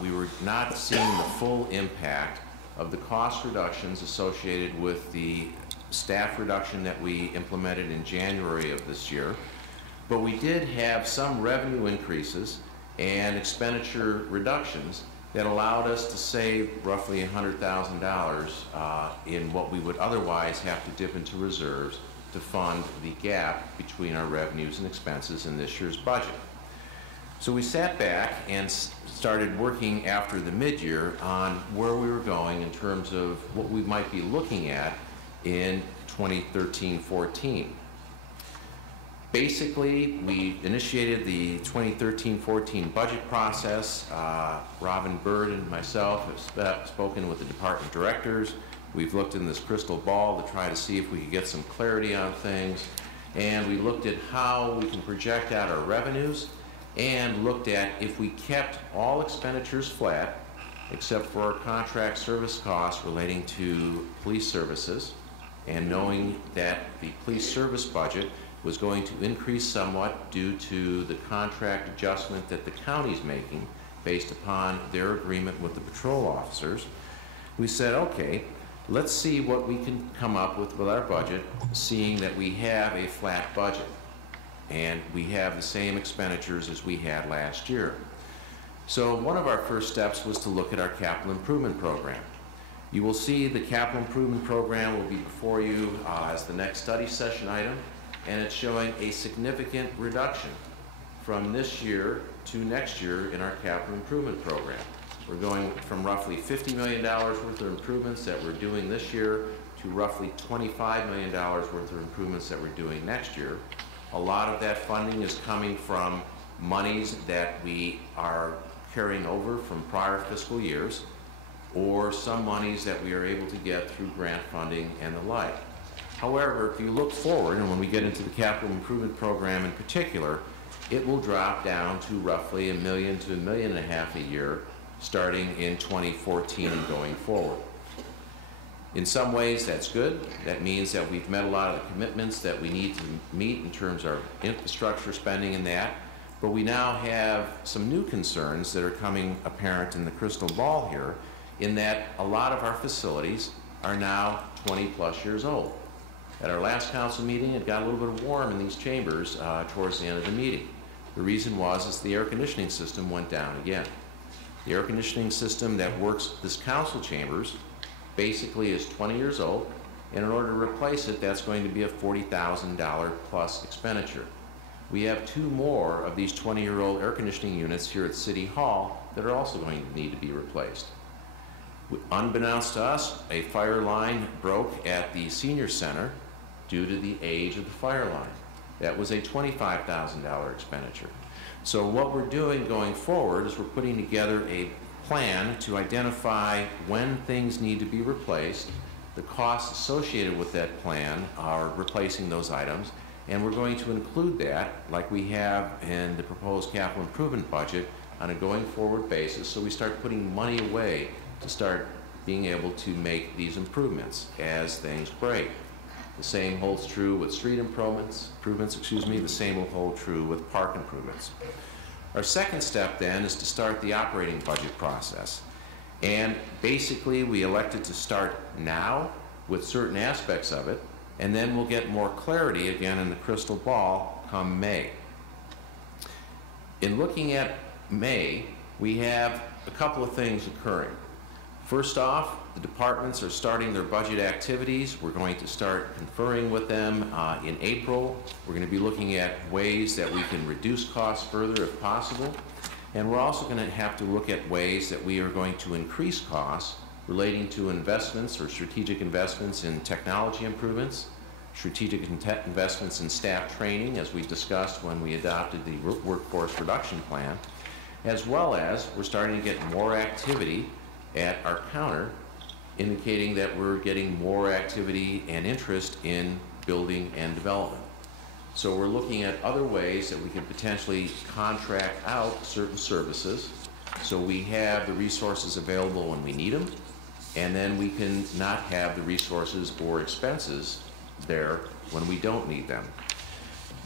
we were not seeing the full impact of the cost reductions associated with the staff reduction that we implemented in January of this year. But we did have some revenue increases and expenditure reductions that allowed us to save roughly $100,000 in what we would otherwise have to dip into reserves to fund the gap between our revenues and expenses in this year's budget. So we sat back and started working after the mid-year on where we were going in terms of what we might be looking at in 2013-14. Basically, we initiated the 2013-14 budget process. Robin Bird and myself have spoken with the department directors. We've looked in this crystal ball to try to see if we could get some clarity on things. And we looked at how we can project out our revenues and looked at if we kept all expenditures flat, except for our contract service costs relating to police services, and knowing that the police service budget was going to increase somewhat due to the contract adjustment that the county's making based upon their agreement with the patrol officers. We said, okay, let's see what we can come up with our budget, seeing that we have a flat budget and we have the same expenditures as we had last year. So one of our first steps was to look at our capital improvement program. You will see the capital improvement program will be before you as the next study session item, and it's showing a significant reduction from this year to next year in our capital improvement program. We're going from roughly $50 million worth of improvements that we're doing this year to roughly $25 million worth of improvements that we're doing next year. A lot of that funding is coming from monies that we are carrying over from prior fiscal years, or some monies that we are able to get through grant funding and the like. However, if you look forward, and when we get into the capital improvement program in particular, it will drop down to roughly $1 million to $1.5 million a year, starting in 2014 and going forward. In some ways, that's good. That means that we've met a lot of the commitments that we need to meet in terms of infrastructure spending and that, but we now have some new concerns that are coming apparent in the crystal ball here, in that a lot of our facilities are now 20+ years old. At our last council meeting, it got a little bit warm in these chambers towards the end of the meeting. The reason was the air conditioning system went down again. The air conditioning system that works this council chambers basically is 20 years old, and in order to replace it, that's going to be a $40,000 plus expenditure. We have 2 more of these 20-year-old air conditioning units here at City Hall that are also going to need to be replaced. Unbeknownst to us, a fire line broke at the senior center due to the age of the fire line. That was a $25,000 expenditure. So what we're doing going forward is we're putting together a plan to identify when things need to be replaced, the costs associated with that plan are replacing those items, and we're going to include that, like we have in the proposed capital improvement budget, on a going forward basis, so we start putting money away to start being able to make these improvements as things break. The same holds true with street improvements, the same will hold true with park improvements. Our second step then is to start the operating budget process. And basically we elected to start now with certain aspects of it, and then we'll get more clarity again in the crystal ball come May. In looking at May, we have a couple of things occurring. First off, the departments are starting their budget activities. We're going to start conferring with them in April. We're going to be looking at ways that we can reduce costs further if possible. And we're also going to have to look at ways that we are going to increase costs relating to investments or strategic investments in technology improvements, strategic investments in staff training, as we discussed when we adopted the workforce reduction plan, as well as we're starting to get more activity at our counter, indicating that we're getting more activity and interest in building and development. So we're looking at other ways that we can potentially contract out certain services so we have the resources available when we need them, and then we can not have the resources or expenses there when we don't need them.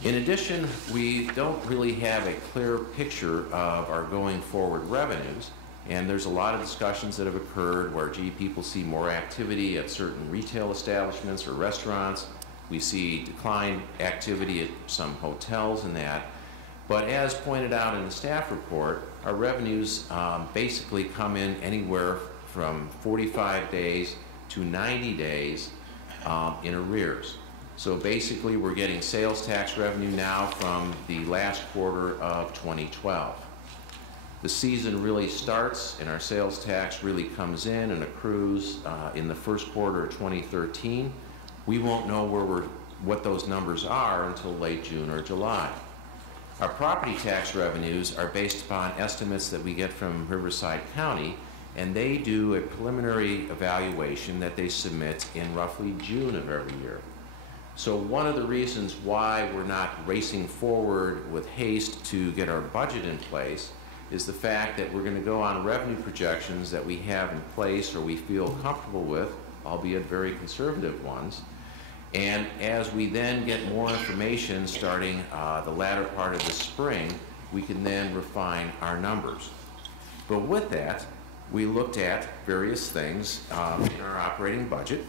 In addition, we don't really have a clear picture of our going forward revenues. And there's a lot of discussions that have occurred where, gee, people see more activity at certain retail establishments or restaurants. We see declined activity at some hotels and that. But as pointed out in the staff report, our revenues basically come in anywhere from 45 days to 90 days in arrears. So basically we're getting sales tax revenue now from the last quarter of 2012. The season really starts and our sales tax really comes in and accrues in the first quarter of 2013. We won't know where we're what those numbers are until late June or July. Our property tax revenues are based upon estimates that we get from Riverside County, and they do a preliminary evaluation that they submit in roughly June of every year. So one of the reasons why we're not racing forward with haste to get our budget in place is the fact that we're going to go on revenue projections that we have in place or we feel comfortable with, albeit very conservative ones. And as we then get more information starting the latter part of the spring, we can then refine our numbers. But with that, we looked at various things in our operating budget.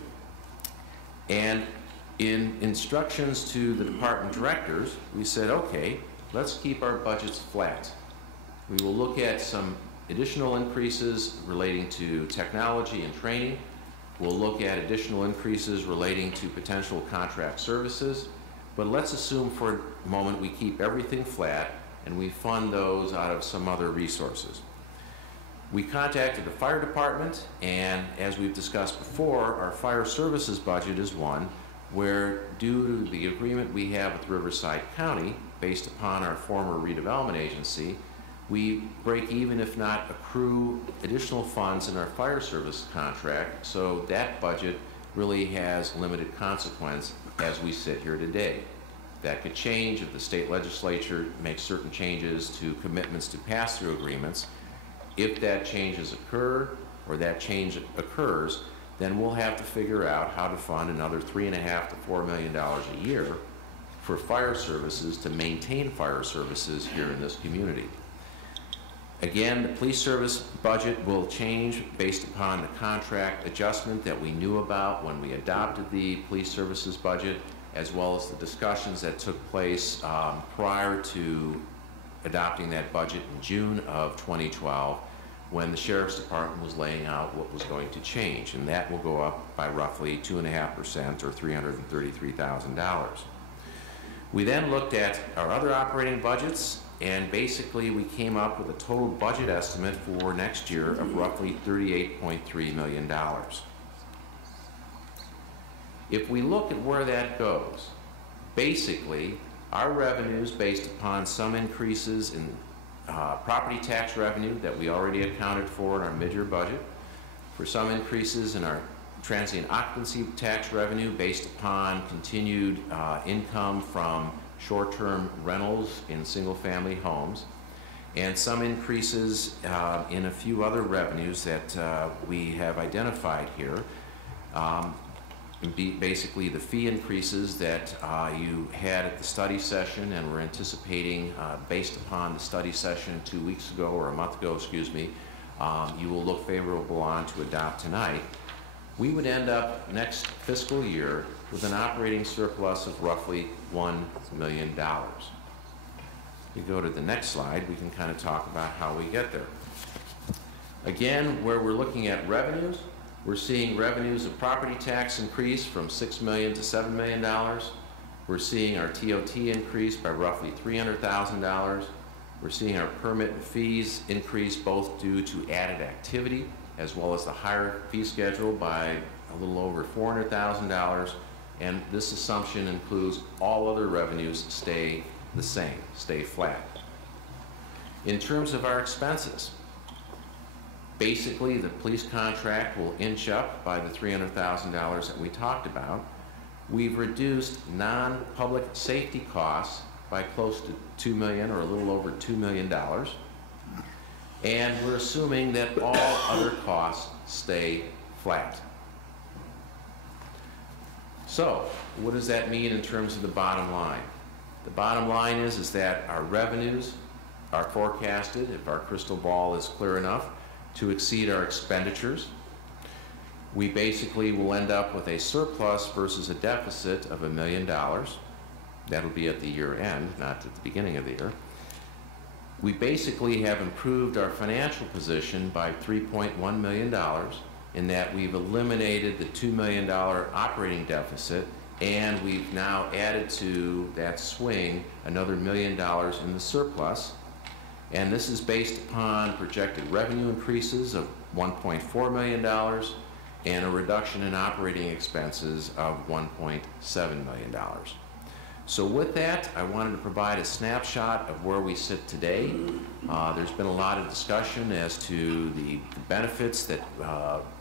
And in instructions to the department directors, we said, okay, let's keep our budgets flat. We will look at some additional increases relating to technology and training. We'll look at additional increases relating to potential contract services. But let's assume for a moment we keep everything flat and we fund those out of some other resources. We contacted the fire department, and as we've discussed before, our fire services budget is one where, due to the agreement we have with Riverside County, based upon our former redevelopment agency, we break even, if not accrue, additional funds in our fire service contract, so that budget really has limited consequence as we sit here today. That could change if the state legislature makes certain changes to commitments to pass-through agreements. If that changes occur, or that change occurs, then we'll have to figure out how to fund another $3.5 to $4 million a year for fire services to maintain fire services here in this community. Again, the police service budget will change based upon the contract adjustment that we knew about when we adopted the police services budget, as well as the discussions that took place prior to adopting that budget in June of 2012, when the Sheriff's Department was laying out what was going to change, and that will go up by roughly 2.5% or $333,000. We then looked at our other operating budgets, and basically we came up with a total budget estimate for next year of roughly $38.3 million. If we look at where that goes, basically our revenues, based upon some increases in property tax revenue that we already accounted for in our mid-year budget, for some increases in our transient occupancy tax revenue based upon continued income from short-term rentals in single-family homes, and some increases in a few other revenues that we have identified here. Basically the fee increases that you had at the study session and were anticipating based upon the study session 2 weeks ago, or a month ago, excuse me, you will look favorable on to adopt tonight. We would end up next fiscal year with an operating surplus of roughly $1 million. You go to the next slide, we can kind of talk about how we get there. Again, where we're looking at revenues, we're seeing revenues of property tax increase from $6 million to $7 million. We're seeing our TOT increase by roughly $300,000. We're seeing our permit and fees increase both due to added activity as well as the higher fee schedule by a little over $400,000. And this assumption includes all other revenues stay the same, stay flat. In terms of our expenses, basically the police contract will inch up by the $300,000 that we talked about. We've reduced non-public safety costs by close to $2 million, or a little over $2 million. And we're assuming that all other costs stay flat. So, what does that mean in terms of the bottom line? The bottom line is that our revenues are forecasted, if our crystal ball is clear enough, to exceed our expenditures. We basically will end up with a surplus versus a deficit of $1 million. That'll be at the year end, not at the beginning of the year. We basically have improved our financial position by $3.1 million in that we've eliminated the $2 million operating deficit, and we've now added to that swing another $1 million in the surplus. And this is based upon projected revenue increases of $1.4 million and a reduction in operating expenses of $1.7 million. So with that, I wanted to provide a snapshot of where we sit today. There's been a lot of discussion as to the benefits that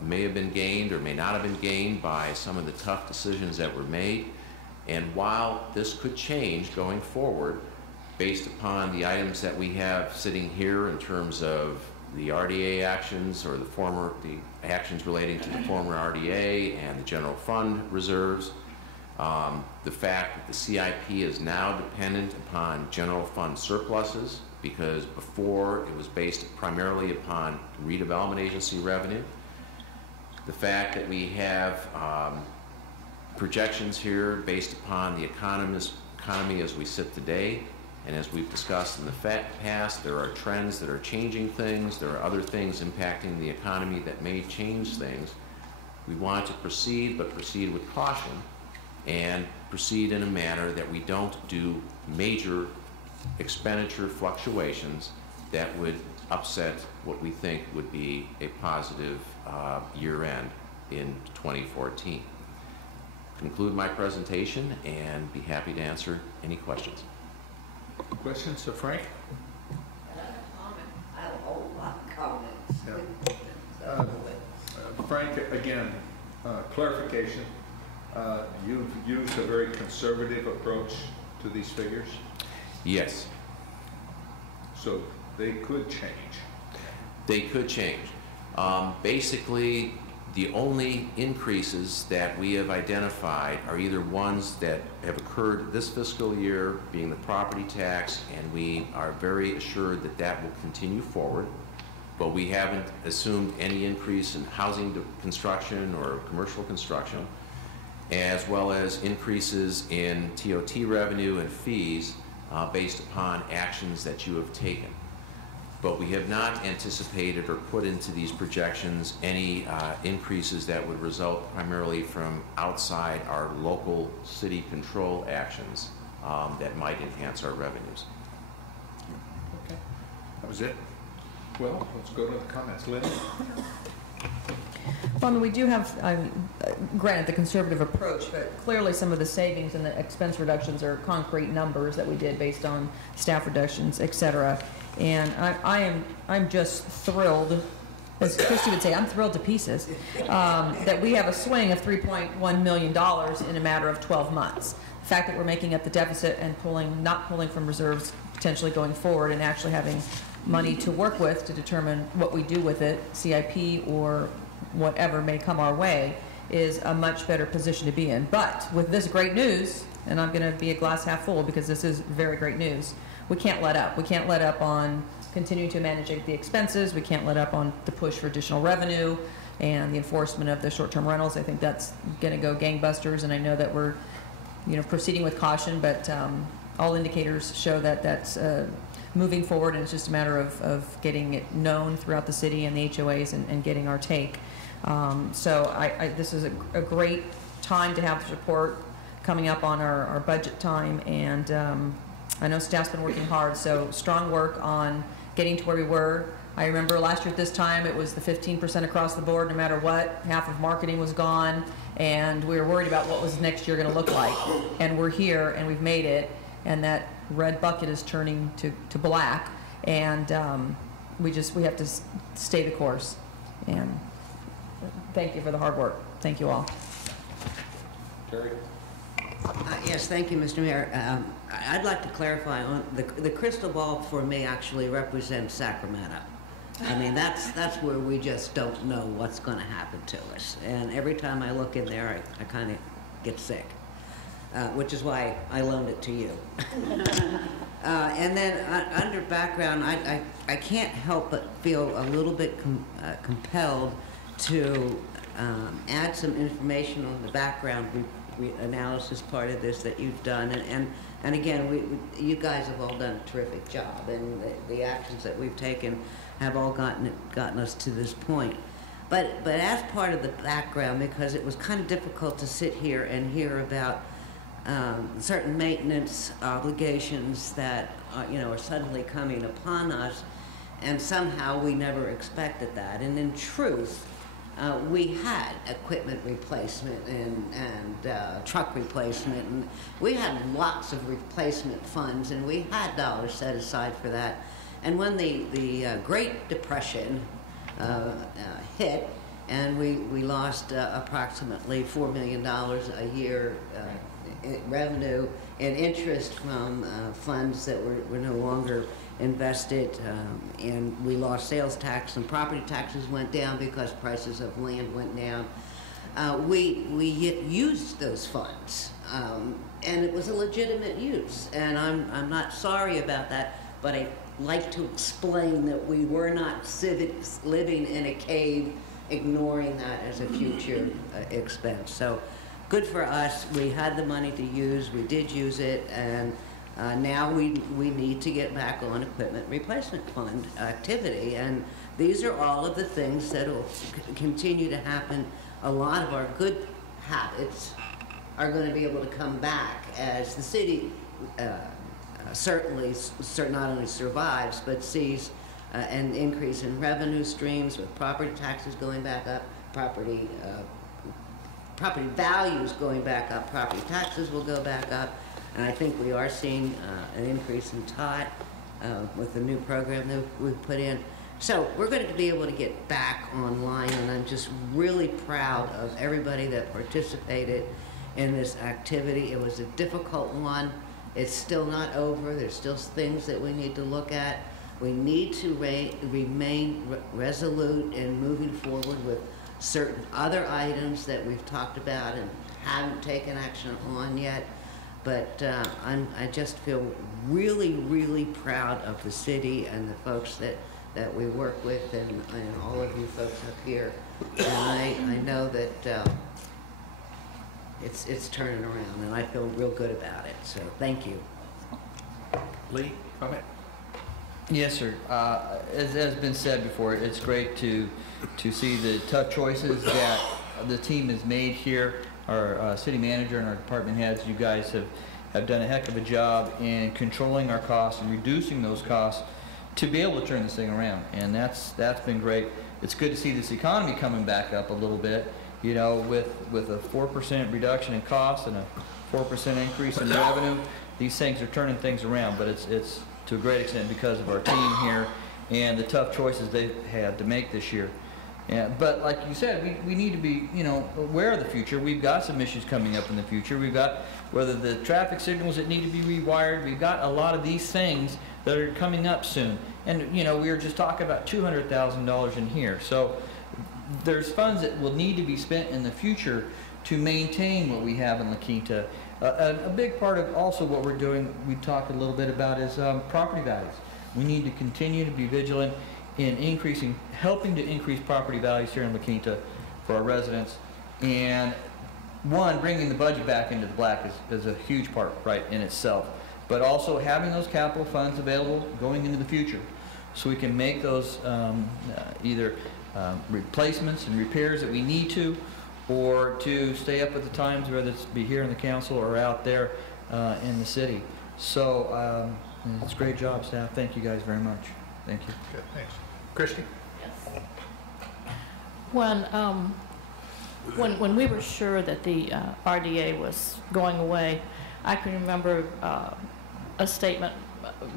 may have been gained or may not have been gained by some of the tough decisions that were made. And while this could change going forward, based upon the items that we have sitting here in terms of the RDA actions or the actions relating to the former RDA and the general fund reserves, the fact that the CIP is now dependent upon general fund surpluses, because before it was based primarily upon redevelopment agency revenue. The fact that we have projections here based upon the economy as we sit today, and as we've discussed in the past, there are trends that are changing things. There are other things impacting the economy that may change things. We want to proceed, but proceed with caution, and proceed in a manner that we don't do major expenditure fluctuations that would upset what we think would be a positive year-end in 2014. Conclude my presentation and be happy to answer any questions. Questions of Frank? I have a whole lot of comments. Yeah. Frank, again, clarification. You've used a very conservative approach to these figures? Yes. So they could change? They could change. Basically, the only increases that we have identified are either ones that have occurred this fiscal year, being the property tax, and we are very assured that that will continue forward, but we haven't assumed any increase in housing construction or commercial construction, as well as increases in TOT revenue and fees based upon actions that you have taken. But we have not anticipated or put into these projections any increases that would result primarily from outside our local city control actions that might enhance our revenues. Okay, that was it. Well, let's go to the comments. Lynn? Well, I mean, we do have, granted, the conservative approach, but clearly some of the savings and the expense reductions are concrete numbers that we did based on staff reductions, et cetera. And I'm just thrilled, as Christy would say, I'm thrilled to pieces, that we have a swing of $3.1 million in a matter of 12 months. The fact that we're making up the deficit and not pulling from reserves potentially going forward and actually having money to work with to determine what we do with it, CIP or whatever may come our way, is a much better position to be in. But with this great news, and I'm going to be a glass half full because this is very great news, we can't let up. We can't let up on continuing to manage the expenses. We can't let up on the push for additional revenue and the enforcement of the short-term rentals. I think that's going to go gangbusters, and I know that we're, proceeding with caution, but all indicators show that that's moving forward, and it's just a matter of getting it known throughout the city and the HOAs and getting our take. So this is a great time to have this report coming up on our budget time, and I know staff's been working hard, so strong work on getting to where we were. I remember last year at this time, it was the 15% across the board, no matter what. Half of marketing was gone, and we were worried about what was next year going to look like. And we're here, and we've made it, and that red bucket is turning to black, and we have to stay the course. And thank you for the hard work. Thank you all. Terry? Yes, thank you, Mr. Mayor. I'd like to clarify on the crystal ball for me actually represents Sacramento. I mean, that's where we just don't know what's going to happen to us. And every time I look in there, I kind of get sick, which is why I loaned it to you. And then under background, I can't help but feel a little bit compelled to add some information on the background analysis part of this that you've done, and again, you guys have all done a terrific job, and the actions that we've taken have all gotten us to this point. But as part of the background, because it was kind of difficult to sit here and hear about certain maintenance obligations that are suddenly coming upon us, and somehow we never expected that. And in truth, we had equipment replacement and truck replacement, and we had lots of replacement funds, and we had dollars set aside for that. And when the Great Depression hit, and we lost approximately $4 million a year in revenue and interest from funds that were no longer invested, and we lost sales tax, and property taxes went down because prices of land went down. We used those funds, and it was a legitimate use, and I'm not sorry about that, but I like to explain that we were not living in a cave, ignoring that as a future expense. So good for us. We had the money to use. We did use it, and now we need to get back on equipment replacement fund activity. And these are all of the things that will continue to happen. A lot of our good habits are going to be able to come back as the city certainly not only survives, but sees an increase in revenue streams with property taxes going back up, property values going back up, property taxes will go back up, and I think we are seeing an increase in TOT with the new program that we've put in. So we're going to be able to get back online, and I'm just really proud of everybody that participated in this activity. It was a difficult one. It's still not over. There's still things that we need to look at. We need to remain resolute in moving forward with certain other items that we've talked about and haven't taken action on yet. But I just feel really, really proud of the city and the folks that we work with, and all of you folks up here. And I know that it's turning around, and I feel real good about it. So thank you. Lee, comment? Yes, sir. As has been said before, it's great to see the tough choices that the team has made here. Our city manager and our department heads, you guys have done a heck of a job in controlling our costs and reducing those costs to be able to turn this thing around, and that's been great. It's good to see this economy coming back up a little bit, you know, with a 4% reduction in costs and a 4% increase in revenue. These things are turning things around, but it's to a great extent because of our team here and the tough choices they've had to make this year. Yeah, but like you said, we need to be, you know, aware of the future. We've got some issues coming up in the future. We've got whether the traffic signals that need to be rewired. We've got a lot of these things that are coming up soon. And, you know, we were just talking about $200,000 in here. So there's funds that will need to be spent in the future to maintain what we have in La Quinta. A big part of also what we're doing, we talked a little bit about, is property values. We need to continue to be vigilant in helping to increase property values here in La Quinta for our residents. And one, bringing the budget back into the black is a huge part, right, in itself. But also having those capital funds available going into the future so we can make those either replacements and repairs that we need to, or to stay up at the times, whether it's be here in the council or out there in the city. So it's a great job, staff. Thank you guys very much. Thank you. Good, thanks. Christy? Yes. When we were sure that the RDA was going away, I can remember a statement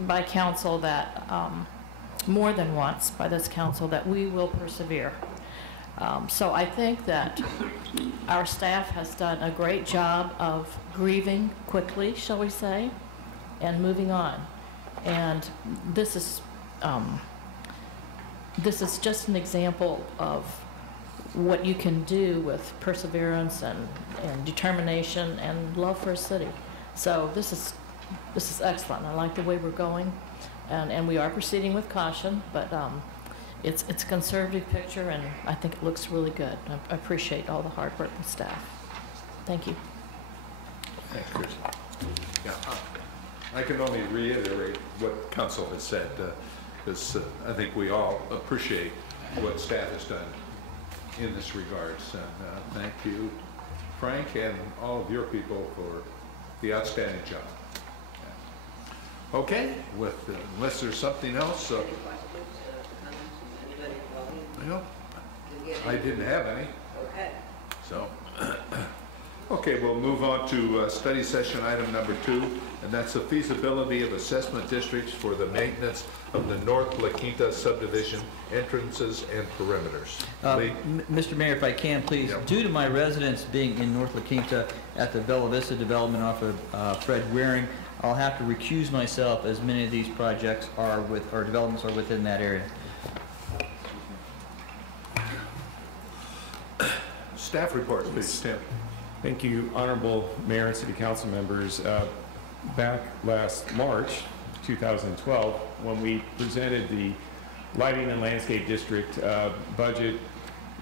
by council that more than once by this council that we will persevere. So I think that our staff has done a great job of grieving quickly, shall we say, and moving on. And this is just an example of what you can do with perseverance and determination and love for a city. So this is excellent. I like the way we're going, and we are proceeding with caution, but it's a conservative picture, and I think it looks really good. I appreciate all the hard work of staff. Thank you. Thanks, Chris. Yeah, I can only reiterate what council has said, because I think we all appreciate what staff has done in this regards. And thank you, Frank, and all of your people for the outstanding job. Okay, unless there's something else. I didn't have any. Okay. So, okay, we'll move on to study session item number 2, and that's the feasibility of assessment districts for the maintenance of the North La Quinta subdivision entrances and perimeters. Lee? Mr. Mayor, if I can, please, due to my residence being in North La Quinta at the Bella Vista development off of Fred Waring, I'll have to recuse myself as many of these projects are or developments are within that area. Staff reports, please, Tim. Thank you, Honorable Mayor and City Council members. Back last March 2012, when we presented the Lighting and Landscape District budget,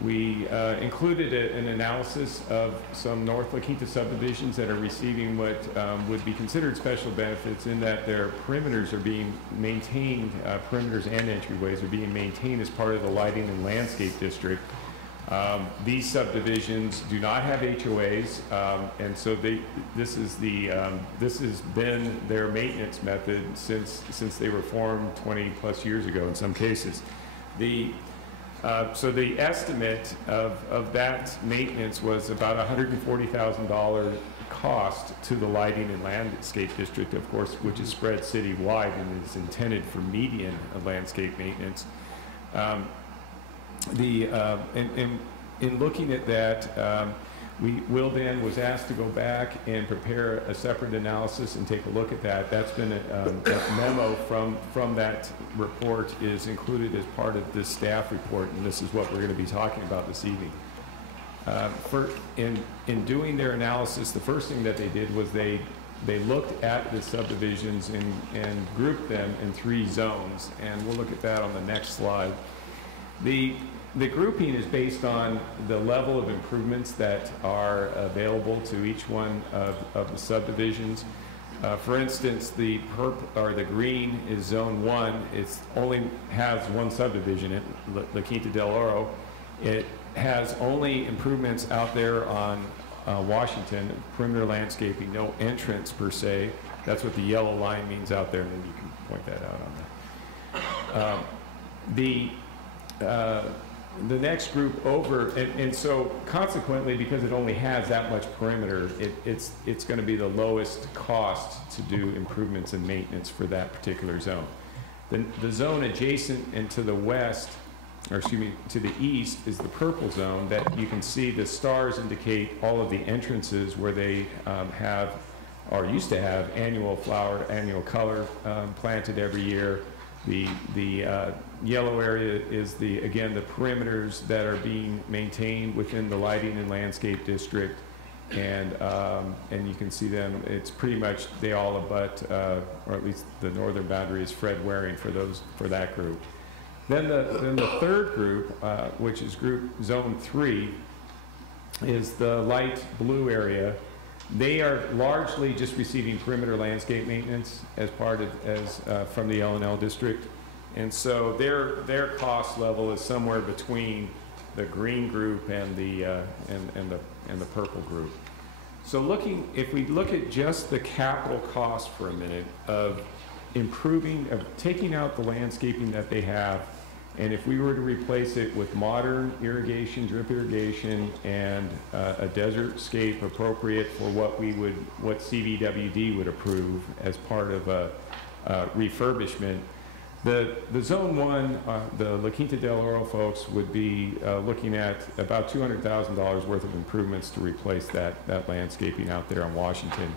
we included an analysis of some North La Quinta subdivisions that are receiving what would be considered special benefits in that their perimeters are being maintained, perimeters and entryways are being maintained as part of the Lighting and Landscape District. These subdivisions do not have HOAs, and so this has been their maintenance method since they were formed 20 plus years ago in some cases. So the estimate of that maintenance was about $140,000 cost to the Lighting and Landscape District, of course, which is spread citywide and is intended for median landscape maintenance. In looking at that, Wildan was asked to go back and prepare a separate analysis and take a look at that. That's been a memo from that report is included as part of this staff report, and this is what we're going to be talking about this evening. In doing their analysis, the first thing that they did was they looked at the subdivisions and grouped them in 3 zones, and we'll look at that on the next slide. The grouping is based on the level of improvements that are available to each one of the subdivisions. For instance, the green is zone 1. It only has 1 subdivision, La Quinta del Oro. It has only improvements out there on Washington, perimeter landscaping, no entrance per se. That's what the yellow line means out there, and then you can point that out on that. The next group over, and so consequently, because it only has that much perimeter, it's going to be the lowest cost to do improvements and maintenance for that particular zone. The zone adjacent and to the west, or excuse me, to the east is the purple zone that you can see the stars indicate all of the entrances where they have, or used to have, annual color planted every year. The yellow area is again the perimeters that are being maintained within the Lighting and Landscape District, and you can see them. It's pretty much they all abut, or at least the northern boundary is Fred Waring for that group. Then the third group, which is group zone 3, is the light blue area. They are largely just receiving perimeter landscape maintenance as part of from the L&L district, and so their cost level is somewhere between the green group and the purple group. So if we look at just the capital cost for a minute of taking out the landscaping that they have, and if we were to replace it with modern irrigation, drip irrigation, and a desert scape appropriate for what CVWD would approve as part of a refurbishment, the Zone 1, the La Quinta del Oro folks would be looking at about $200,000 worth of improvements to replace that landscaping out there on Washington.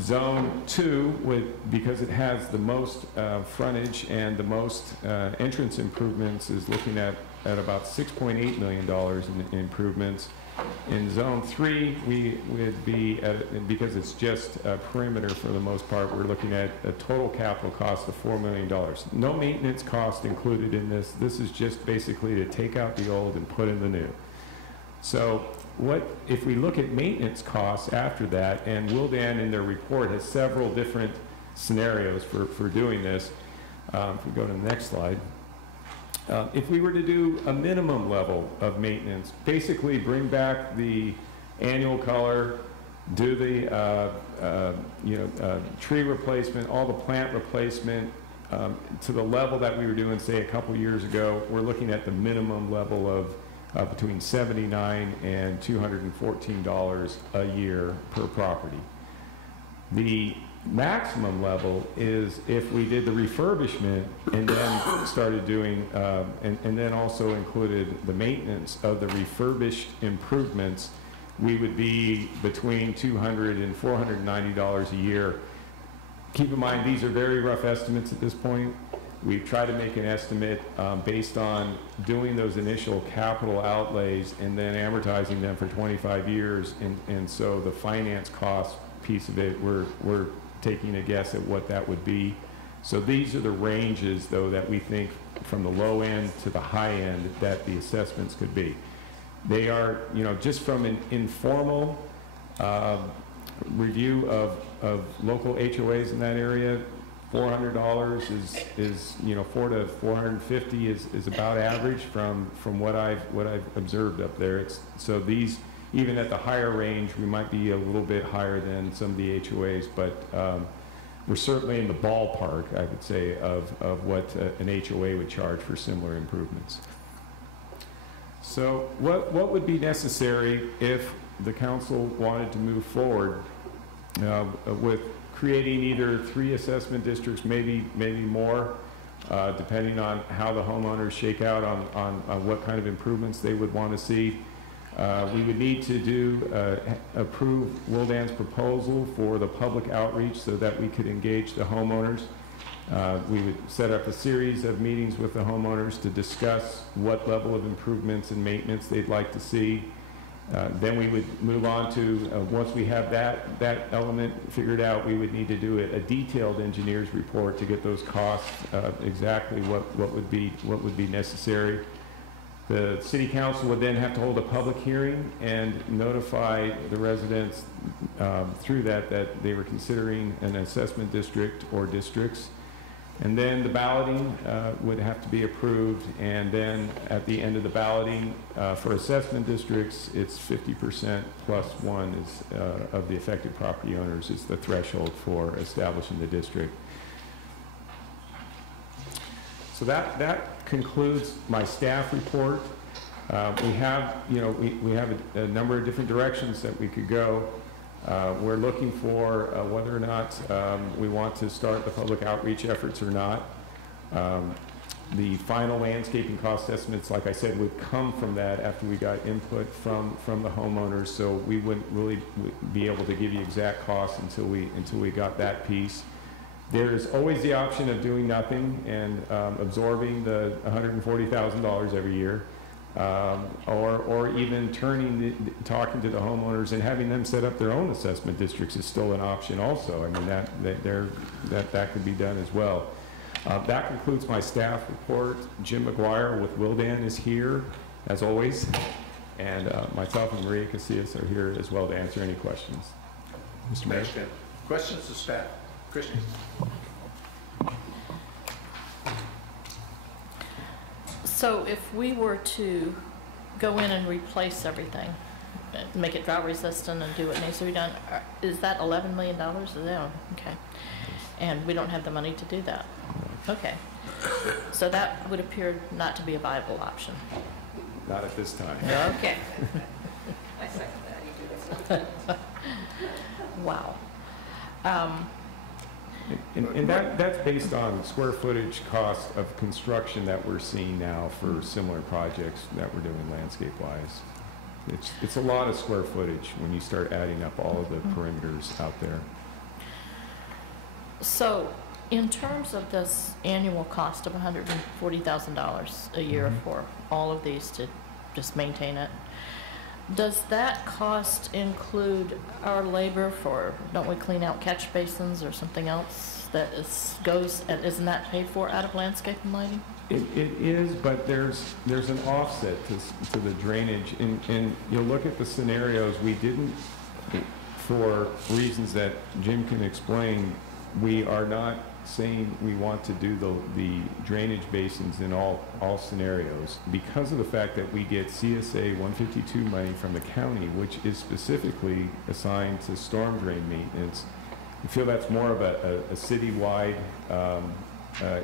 Zone 2, because it has the most frontage and the most entrance improvements, is looking at about $6.8 million in improvements. In Zone 3, we would be, because it's just a perimeter for the most part, we're looking at a total capital cost of $4 million. No maintenance cost included in this. This is just basically to take out the old and put in the new. So if we look at maintenance costs after that, and Wildan in their report has several different scenarios for doing this. If we go to the next slide. If we were to do a minimum level of maintenance, basically bring back the annual color, do the tree replacement, all the plant replacement to the level that we were doing, say, a couple years ago, we're looking at the minimum level of between $79 and $214 a year per property. The maximum level is if we did the refurbishment and then started doing, and then also included the maintenance of the refurbished improvements, we would be between $200 and $490 a year. Keep in mind, these are very rough estimates at this point. We've tried to make an estimate based on doing those initial capital outlays and then amortizing them for 25 years. And so the finance cost piece of it, we're taking a guess at what that would be. So these are the ranges, though, that we think from the low end to the high end that the assessments could be. They are, you know, just from an informal review of local HOAs in that area, $400 is you know, $400 to $450 is about average from what I've observed up there. So these, even at the higher range, we might be a little bit higher than some of the HOAs, but we're certainly in the ballpark, I would say, of what an HOA would charge for similar improvements. So what would be necessary if the council wanted to move forward with creating either 3 assessment districts, maybe more, depending on how the homeowners shake out on what kind of improvements they would want to see. We would need to approve Willdan's proposal for the public outreach so that we could engage the homeowners. We would set up a series of meetings with the homeowners to discuss what level of improvements and maintenance they'd like to see. Then we would move on to, once we have that element figured out, we would need to do a detailed engineer's report to get those costs, exactly what would be necessary. The city council would then have to hold a public hearing and notify the residents through that they were considering an assessment district or districts. And then the balloting would have to be approved, and then at the end of the balloting for assessment districts, it's 50% plus 1 is, of the affected property owners is the threshold for establishing the district. So that concludes my staff report. We have, you know, we have a number of different directions that we could go. We're looking for whether or not we want to start the public outreach efforts or not. The final landscaping cost estimates, like I said, would come from that after we got input from the homeowners, so we wouldn't really be able to give you exact costs until we got that piece. There's always the option of doing nothing and absorbing the $140,000 every year. Or even talking to the homeowners and having them set up their own assessment districts is still an option also. I mean, that could be done as well. That concludes my staff report. Jim McGuire with Willdan is here, as always, and myself and Maria Casillas are here as well to answer any questions. Mr. Mayor? Questions to staff? Christian? So if we were to go in and replace everything, make it drought resistant and do what needs to be done, is that $11 million? No, okay. And we don't have the money to do that. Okay. So that would appear not to be a viable option. Not at this time. Okay. I second that. Wow. And that's based on square footage cost of construction that we're seeing now for similar projects that we're doing landscape-wise. It's a lot of square footage when you start adding up all of the perimeters out there. So, in terms of this annual cost of $140,000 a year for all of these to just maintain it, does that cost include our labor for, don't we clean out catch basins or something else that goes, and isn't that paid for out of landscape and lighting? It is, but there's an offset to the drainage. And you'll look at the scenarios, we didn't, for reasons that Jim can explain, we are not saying we want to do the drainage basins in all scenarios because of the fact that we get CSA 152 money from the county, which is specifically assigned to storm drain maintenance. We feel that's more of a citywide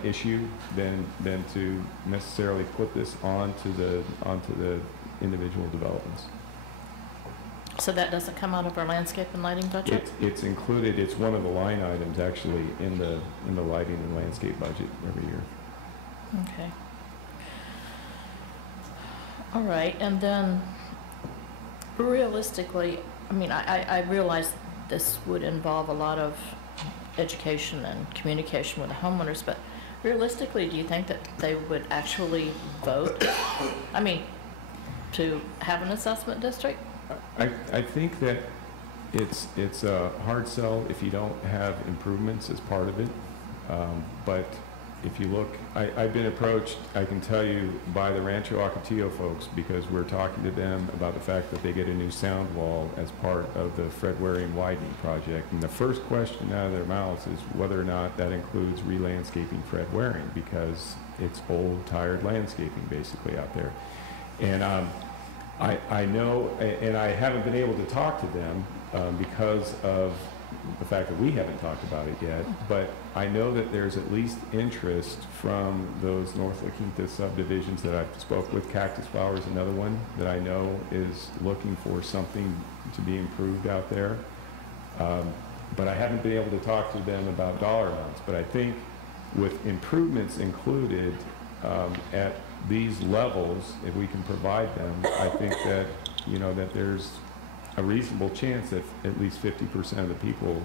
issue than to necessarily put this onto the individual developments. So that doesn't come out of our landscape and lighting budget? It's included, it's one of the line items actually in the lighting and landscape budget every year. Okay. All right, and then realistically, I mean, I realize this would involve a lot of education and communication with the homeowners, but realistically, do you think that they would actually vote? I mean, to have an assessment district? I think that it's a hard sell if you don't have improvements as part of it. But if you look, I've been approached, I can tell you, by the Rancho Ocotillo folks, because we're talking to them about the fact that they get a new sound wall as part of the Fred Waring widening project. And the first question out of their mouths is whether or not that includes re-landscaping Fred Waring, because it's old, tired landscaping basically out there. And I know, and I haven't been able to talk to them because of the fact that we haven't talked about it yet, but I know that there's at least interest from those North La Quinta subdivisions that I've spoke with. Cactus Flowers, another one that I know is looking for something to be improved out there. But I haven't been able to talk to them about dollar amounts. But I think with improvements included at these levels, if we can provide them, I think that, you know, that there's a reasonable chance that at least 50% of the people,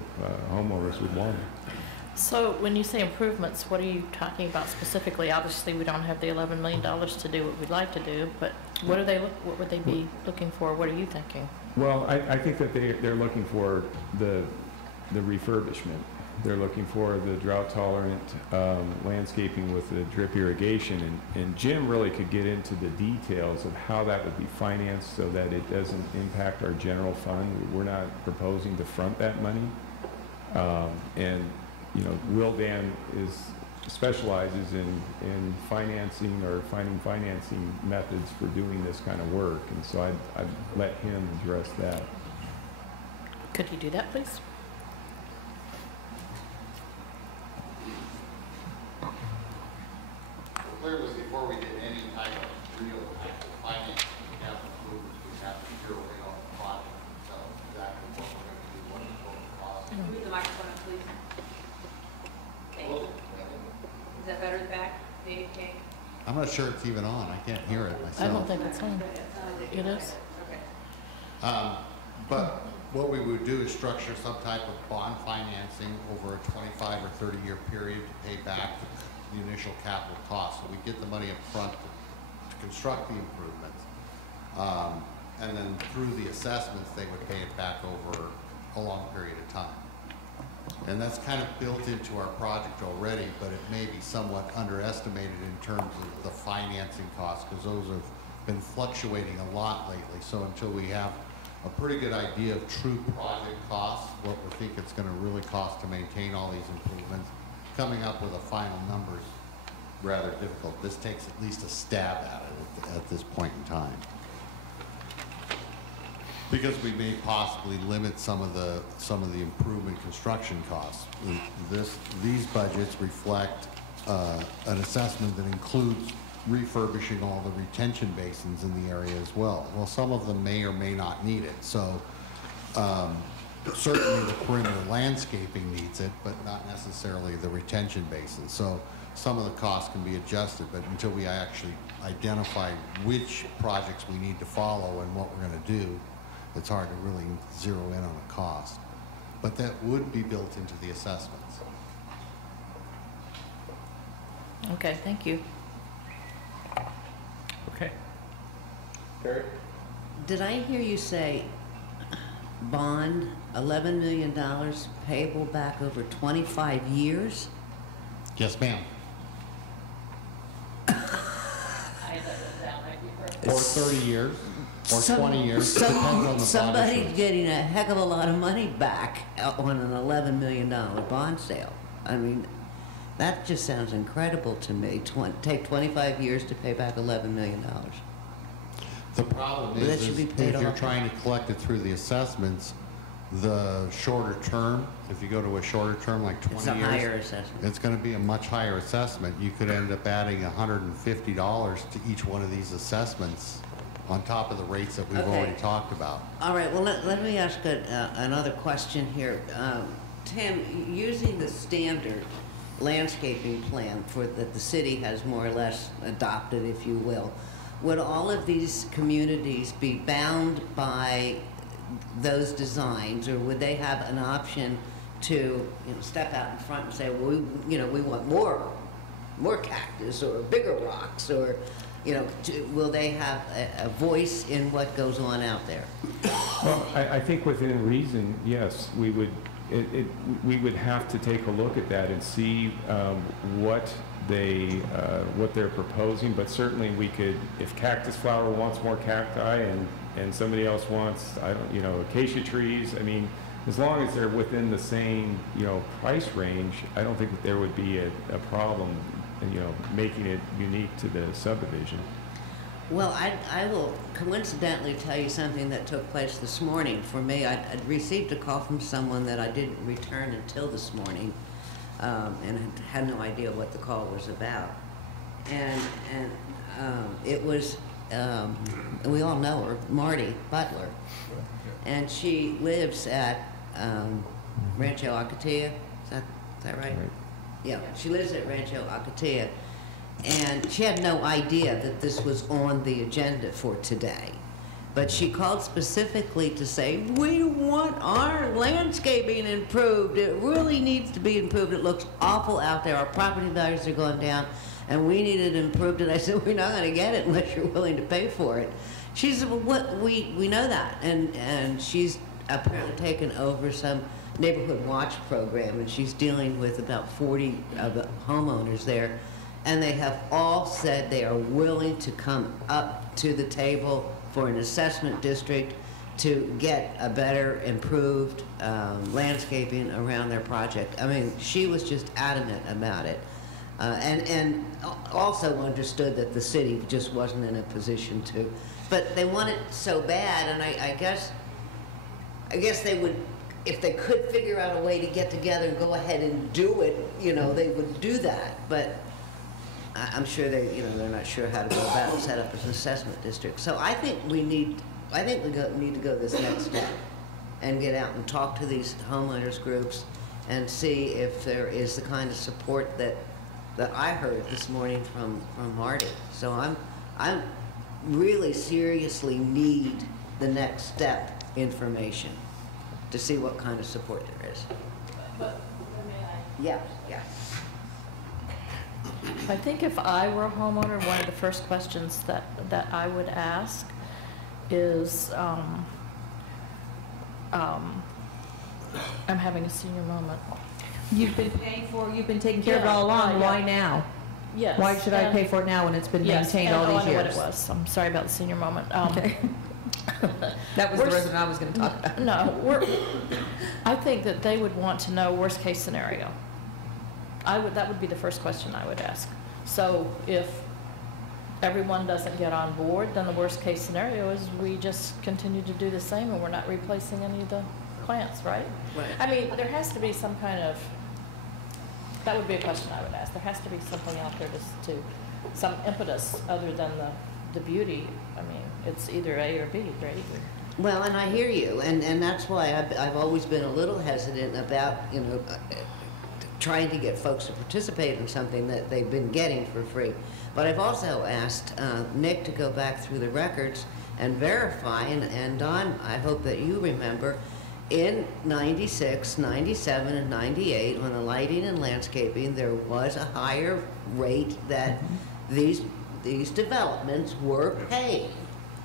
homeowners, would want it. So when you say improvements, what are you talking about specifically? Obviously, we don't have the $11 million to do what we'd like to do, but what would they be looking for? What are you thinking? Well, I think that they're looking for the refurbishment. They're looking for the drought-tolerant landscaping with the drip irrigation, and Jim really could get into the details of how that would be financed so that it doesn't impact our general fund. We're not proposing to front that money. And, you know, Will Dan specializes in financing or finding financing methods for doing this kind of work, and so I'd let him address that. Could you do that, please? Clearly, before we did any type of real active financing, we have improvements, we have to zero in on the project. So exactly what we're going to do, what the total cost. Move the microphone up, please. Thank you. Is that better back? Okay. I'm not sure it's even on. I can't hear it myself. I don't think it's on. It is? Okay. But what we would do is structure some type of bond financing over a 25 or 30-year period to pay back the initial capital cost. So we get the money up front to construct the improvements. And then through the assessments, they would pay it back over a long period of time. And that's kind of built into our project already, but it may be somewhat underestimated in terms of the financing costs, because those have been fluctuating a lot lately. So until we have a pretty good idea of true project costs, what we think it's going to really cost to maintain all these improvements, coming up with a final number is rather difficult. This takes at least a stab at it at this point in time, because we may possibly limit some of the improvement construction costs. These budgets reflect an assessment that includes refurbishing all the retention basins in the area as well. Well, some of them may or may not need it. So certainly the perimeter landscaping needs it, but not necessarily the retention basin. So some of the costs can be adjusted, but until we actually identify which projects we need to follow and what we're going to do, it's hard to really zero in on a cost. But that would be built into the assessments. Okay, thank you. Okay. Barry? Did I hear you say bond, $11 million payable back over 25 years? Yes, ma'am. Or 30 years, or 20 years, depends on the bond Somebody's issuance. getting a heck of a lot of money back on an $11 million bond sale. I mean, that just sounds incredible to me. Take 25 years to pay back $11 million. The problem That is should be if paid you're off. trying to collect it through the assessments, the shorter term, if you go to a shorter term, like 20 It's a years. higher assessment. It's going to be a much higher assessment. You could end up adding $150 to each one of these assessments on top of the rates that we've Okay. already talked about. All right, well, let me ask another question here. Tim, using the standard landscaping plan that the city has more or less adopted, if you will, would all of these communities be bound by those designs, or would they have an option to step out in front and say, well, we want more cactus or bigger rocks, or will they have a voice in what goes on out there? Well, I think within reason, yes, we would. We would have to take a look at that and see what they're proposing. But certainly, we could, if Cactus Flower wants more cacti and somebody else wants, acacia trees. I mean, as long as they're within the same price range, I don't think that there would be a problem. Making it unique to the subdivision. Well, I will coincidentally tell you something that took place this morning. For me, I'd received a call from someone that I didn't return until this morning, and I had no idea what the call was about. And it was, we all know her, Marty Butler, and she lives at Rancho Acatia. Is that right? Yeah, she lives at Rancho Acatia, and she had no idea that this was on the agenda for today. But she called specifically to say, we want our landscaping improved. It really needs to be improved. It looks awful out there. Our property values are going down, and we need it improved. And I said, we're not going to get it unless you're willing to pay for it. She said, well, we know that. And she's apparently taken over some neighborhood watch program, and she's dealing with about 40 of the homeowners there, and they have all said they are willing to come up to the table for an assessment district to get a better, improved landscaping around their project. I mean, she was just adamant about it, and also understood that the city just wasn't in a position to, but they want it so bad, and I guess they would, if they could figure out a way to get together and go ahead and do it, they would do that. But I'm sure they're not sure how to go about it, set up an assessment district. So I think we need to go this next step and get out and talk to these homeowners groups and see if there is the kind of support that I heard this morning from Marty. So I'm really seriously need the next step information to see what kind of support there is. Yeah. I think if I were a homeowner, one of the first questions that I would ask is, I'm having a senior moment. You've been taking care of it all along. Why now? Yes. Why should I pay for it now when it's been maintained all these years? I know what it was. I'm sorry about the senior moment. Okay. That was the resident I was going to talk about. No, I think that they would want to know worst case scenario. That would be the first question I would ask. So if everyone doesn't get on board, then the worst case scenario is we just continue to do the same and we're not replacing any of the plants, right? Right. I mean, there has to be some kind of, that would be a question I would ask. There has to be something out there to some impetus other than the beauty. I mean, it's either A or B, right? Well, and I hear you, and that's why I've always been a little hesitant about, trying to get folks to participate in something that they've been getting for free. But I've also asked Nick to go back through the records and verify, and Don, I hope that you remember, in 96, 97, and 98, on the lighting and landscaping, there was a higher rate that these developments were paying.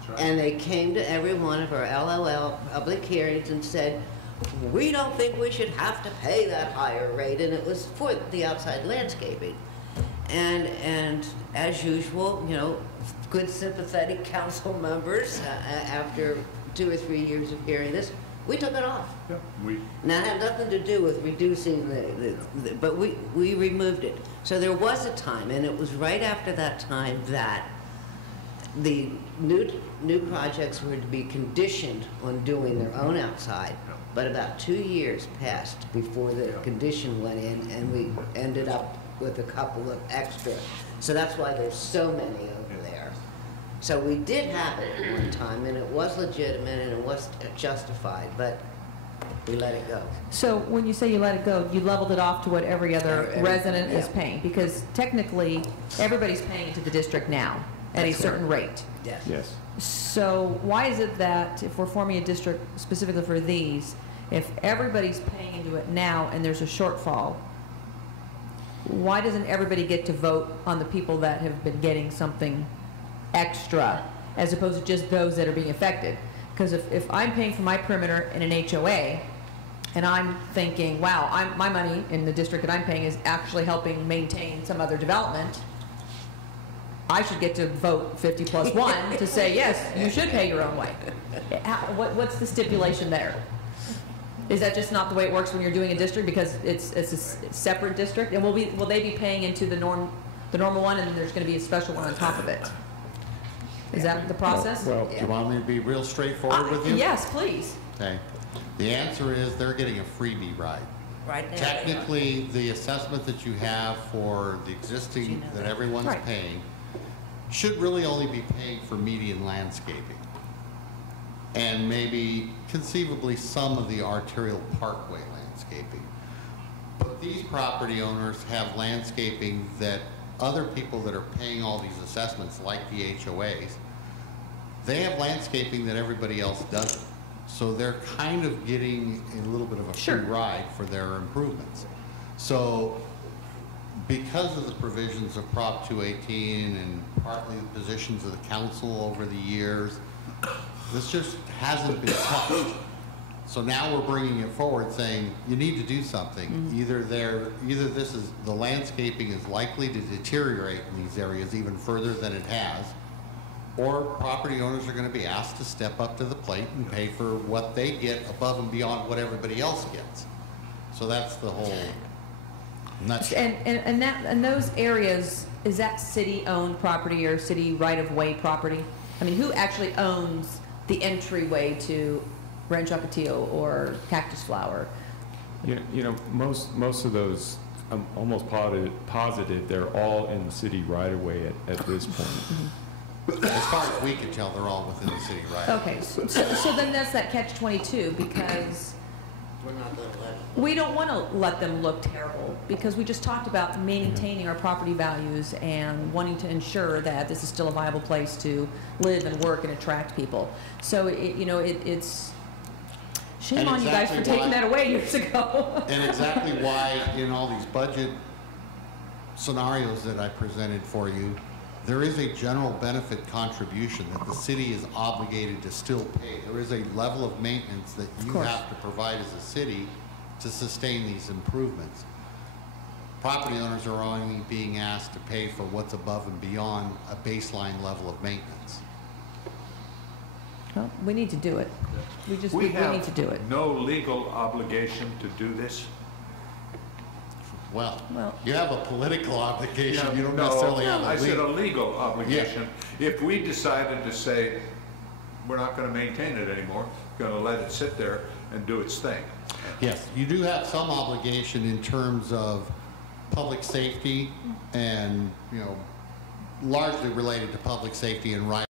Right. And they came to every one of our LOL public hearings and said, we don't think we should have to pay that higher rate, and it was for the outside landscaping. And as usual, good sympathetic council members, after 2 or 3 years of hearing this, we took it off. Yeah, Now, it had nothing to do with reducing but we removed it. So there was a time, and it was right after that time, that the new projects were to be conditioned on doing their own outside. But about 2 years passed before the condition went in, and we ended up with a couple of extra. So that's why there's so many over there. So we did have it at one time, and it was legitimate and it was justified, but we let it go. So when you say you let it go, you leveled it off to what every other resident is paying? Because technically, everybody's paying into the district now at a certain rate. Yes. Yes. So why is it that if we're forming a district specifically for these, if everybody's paying into it now and there's a shortfall, why doesn't everybody get to vote on the people that have been getting something extra as opposed to just those that are being affected? Because if I'm paying for my perimeter in an HOA and I'm thinking, wow, my money in the district that I'm paying is actually helping maintain some other development, I should get to vote 50+1 to say, yes, you should pay your own way. What's the stipulation there? Is that just not the way it works when you're doing a district because it's a separate district? And will they be paying into the normal one, and then there's going to be a special one on top of it? Is that the process? Well, do you want me to be real straightforward with you? Yes, please. Okay. The answer is they're getting a freebie ride. Right now. Technically, the assessment that you have for the existing that everyone's paying should really only be paying for median landscaping. And maybe conceivably some of the arterial parkway landscaping. But these property owners have landscaping that other people that are paying all these assessments, like the HOAs, they have landscaping that everybody else doesn't. So they're kind of getting a little bit of a free ride for their improvements. So because of the provisions of Prop 218 and partly the positions of the council over the years, this just hasn't been touched. So now we're bringing it forward saying you need to do something. Either this is, the landscaping is likely to deteriorate in these areas even further than it has, or property owners are going to be asked to step up to the plate and pay for what they get above and beyond what everybody else gets. So that's the whole nutshell. And those areas, is that city-owned property or city right-of-way property? I mean, who actually owns the entryway to Rancho Ocotillo or Cactus Flower? You know, most of those, I'm almost positive they're all in the city right away at this point. As far as we can tell, they're all within the city right away. Okay, so then that's that catch-22 because We're not going to let it. we don't want to let them look terrible because we just talked about maintaining our property values and wanting to ensure that this is still a viable place to live and work and attract people. So, it's shame on you guys for taking that away years ago. And exactly why in all these budget scenarios that I presented for you, there is a general benefit contribution that the city is obligated to still pay. There is a level of maintenance that you have to provide as a city to sustain these improvements. Property owners are only being asked to pay for what's above and beyond a baseline level of maintenance. Well, we need to do it. We need to do it. No legal obligation to do this. Well, you have a political obligation. You don't necessarily have a I said a legal obligation. If we decided to say, we're not going to maintain it anymore, going to let it sit there and do its thing. Yes, you do have some obligation in terms of public safety and, largely related to public safety and right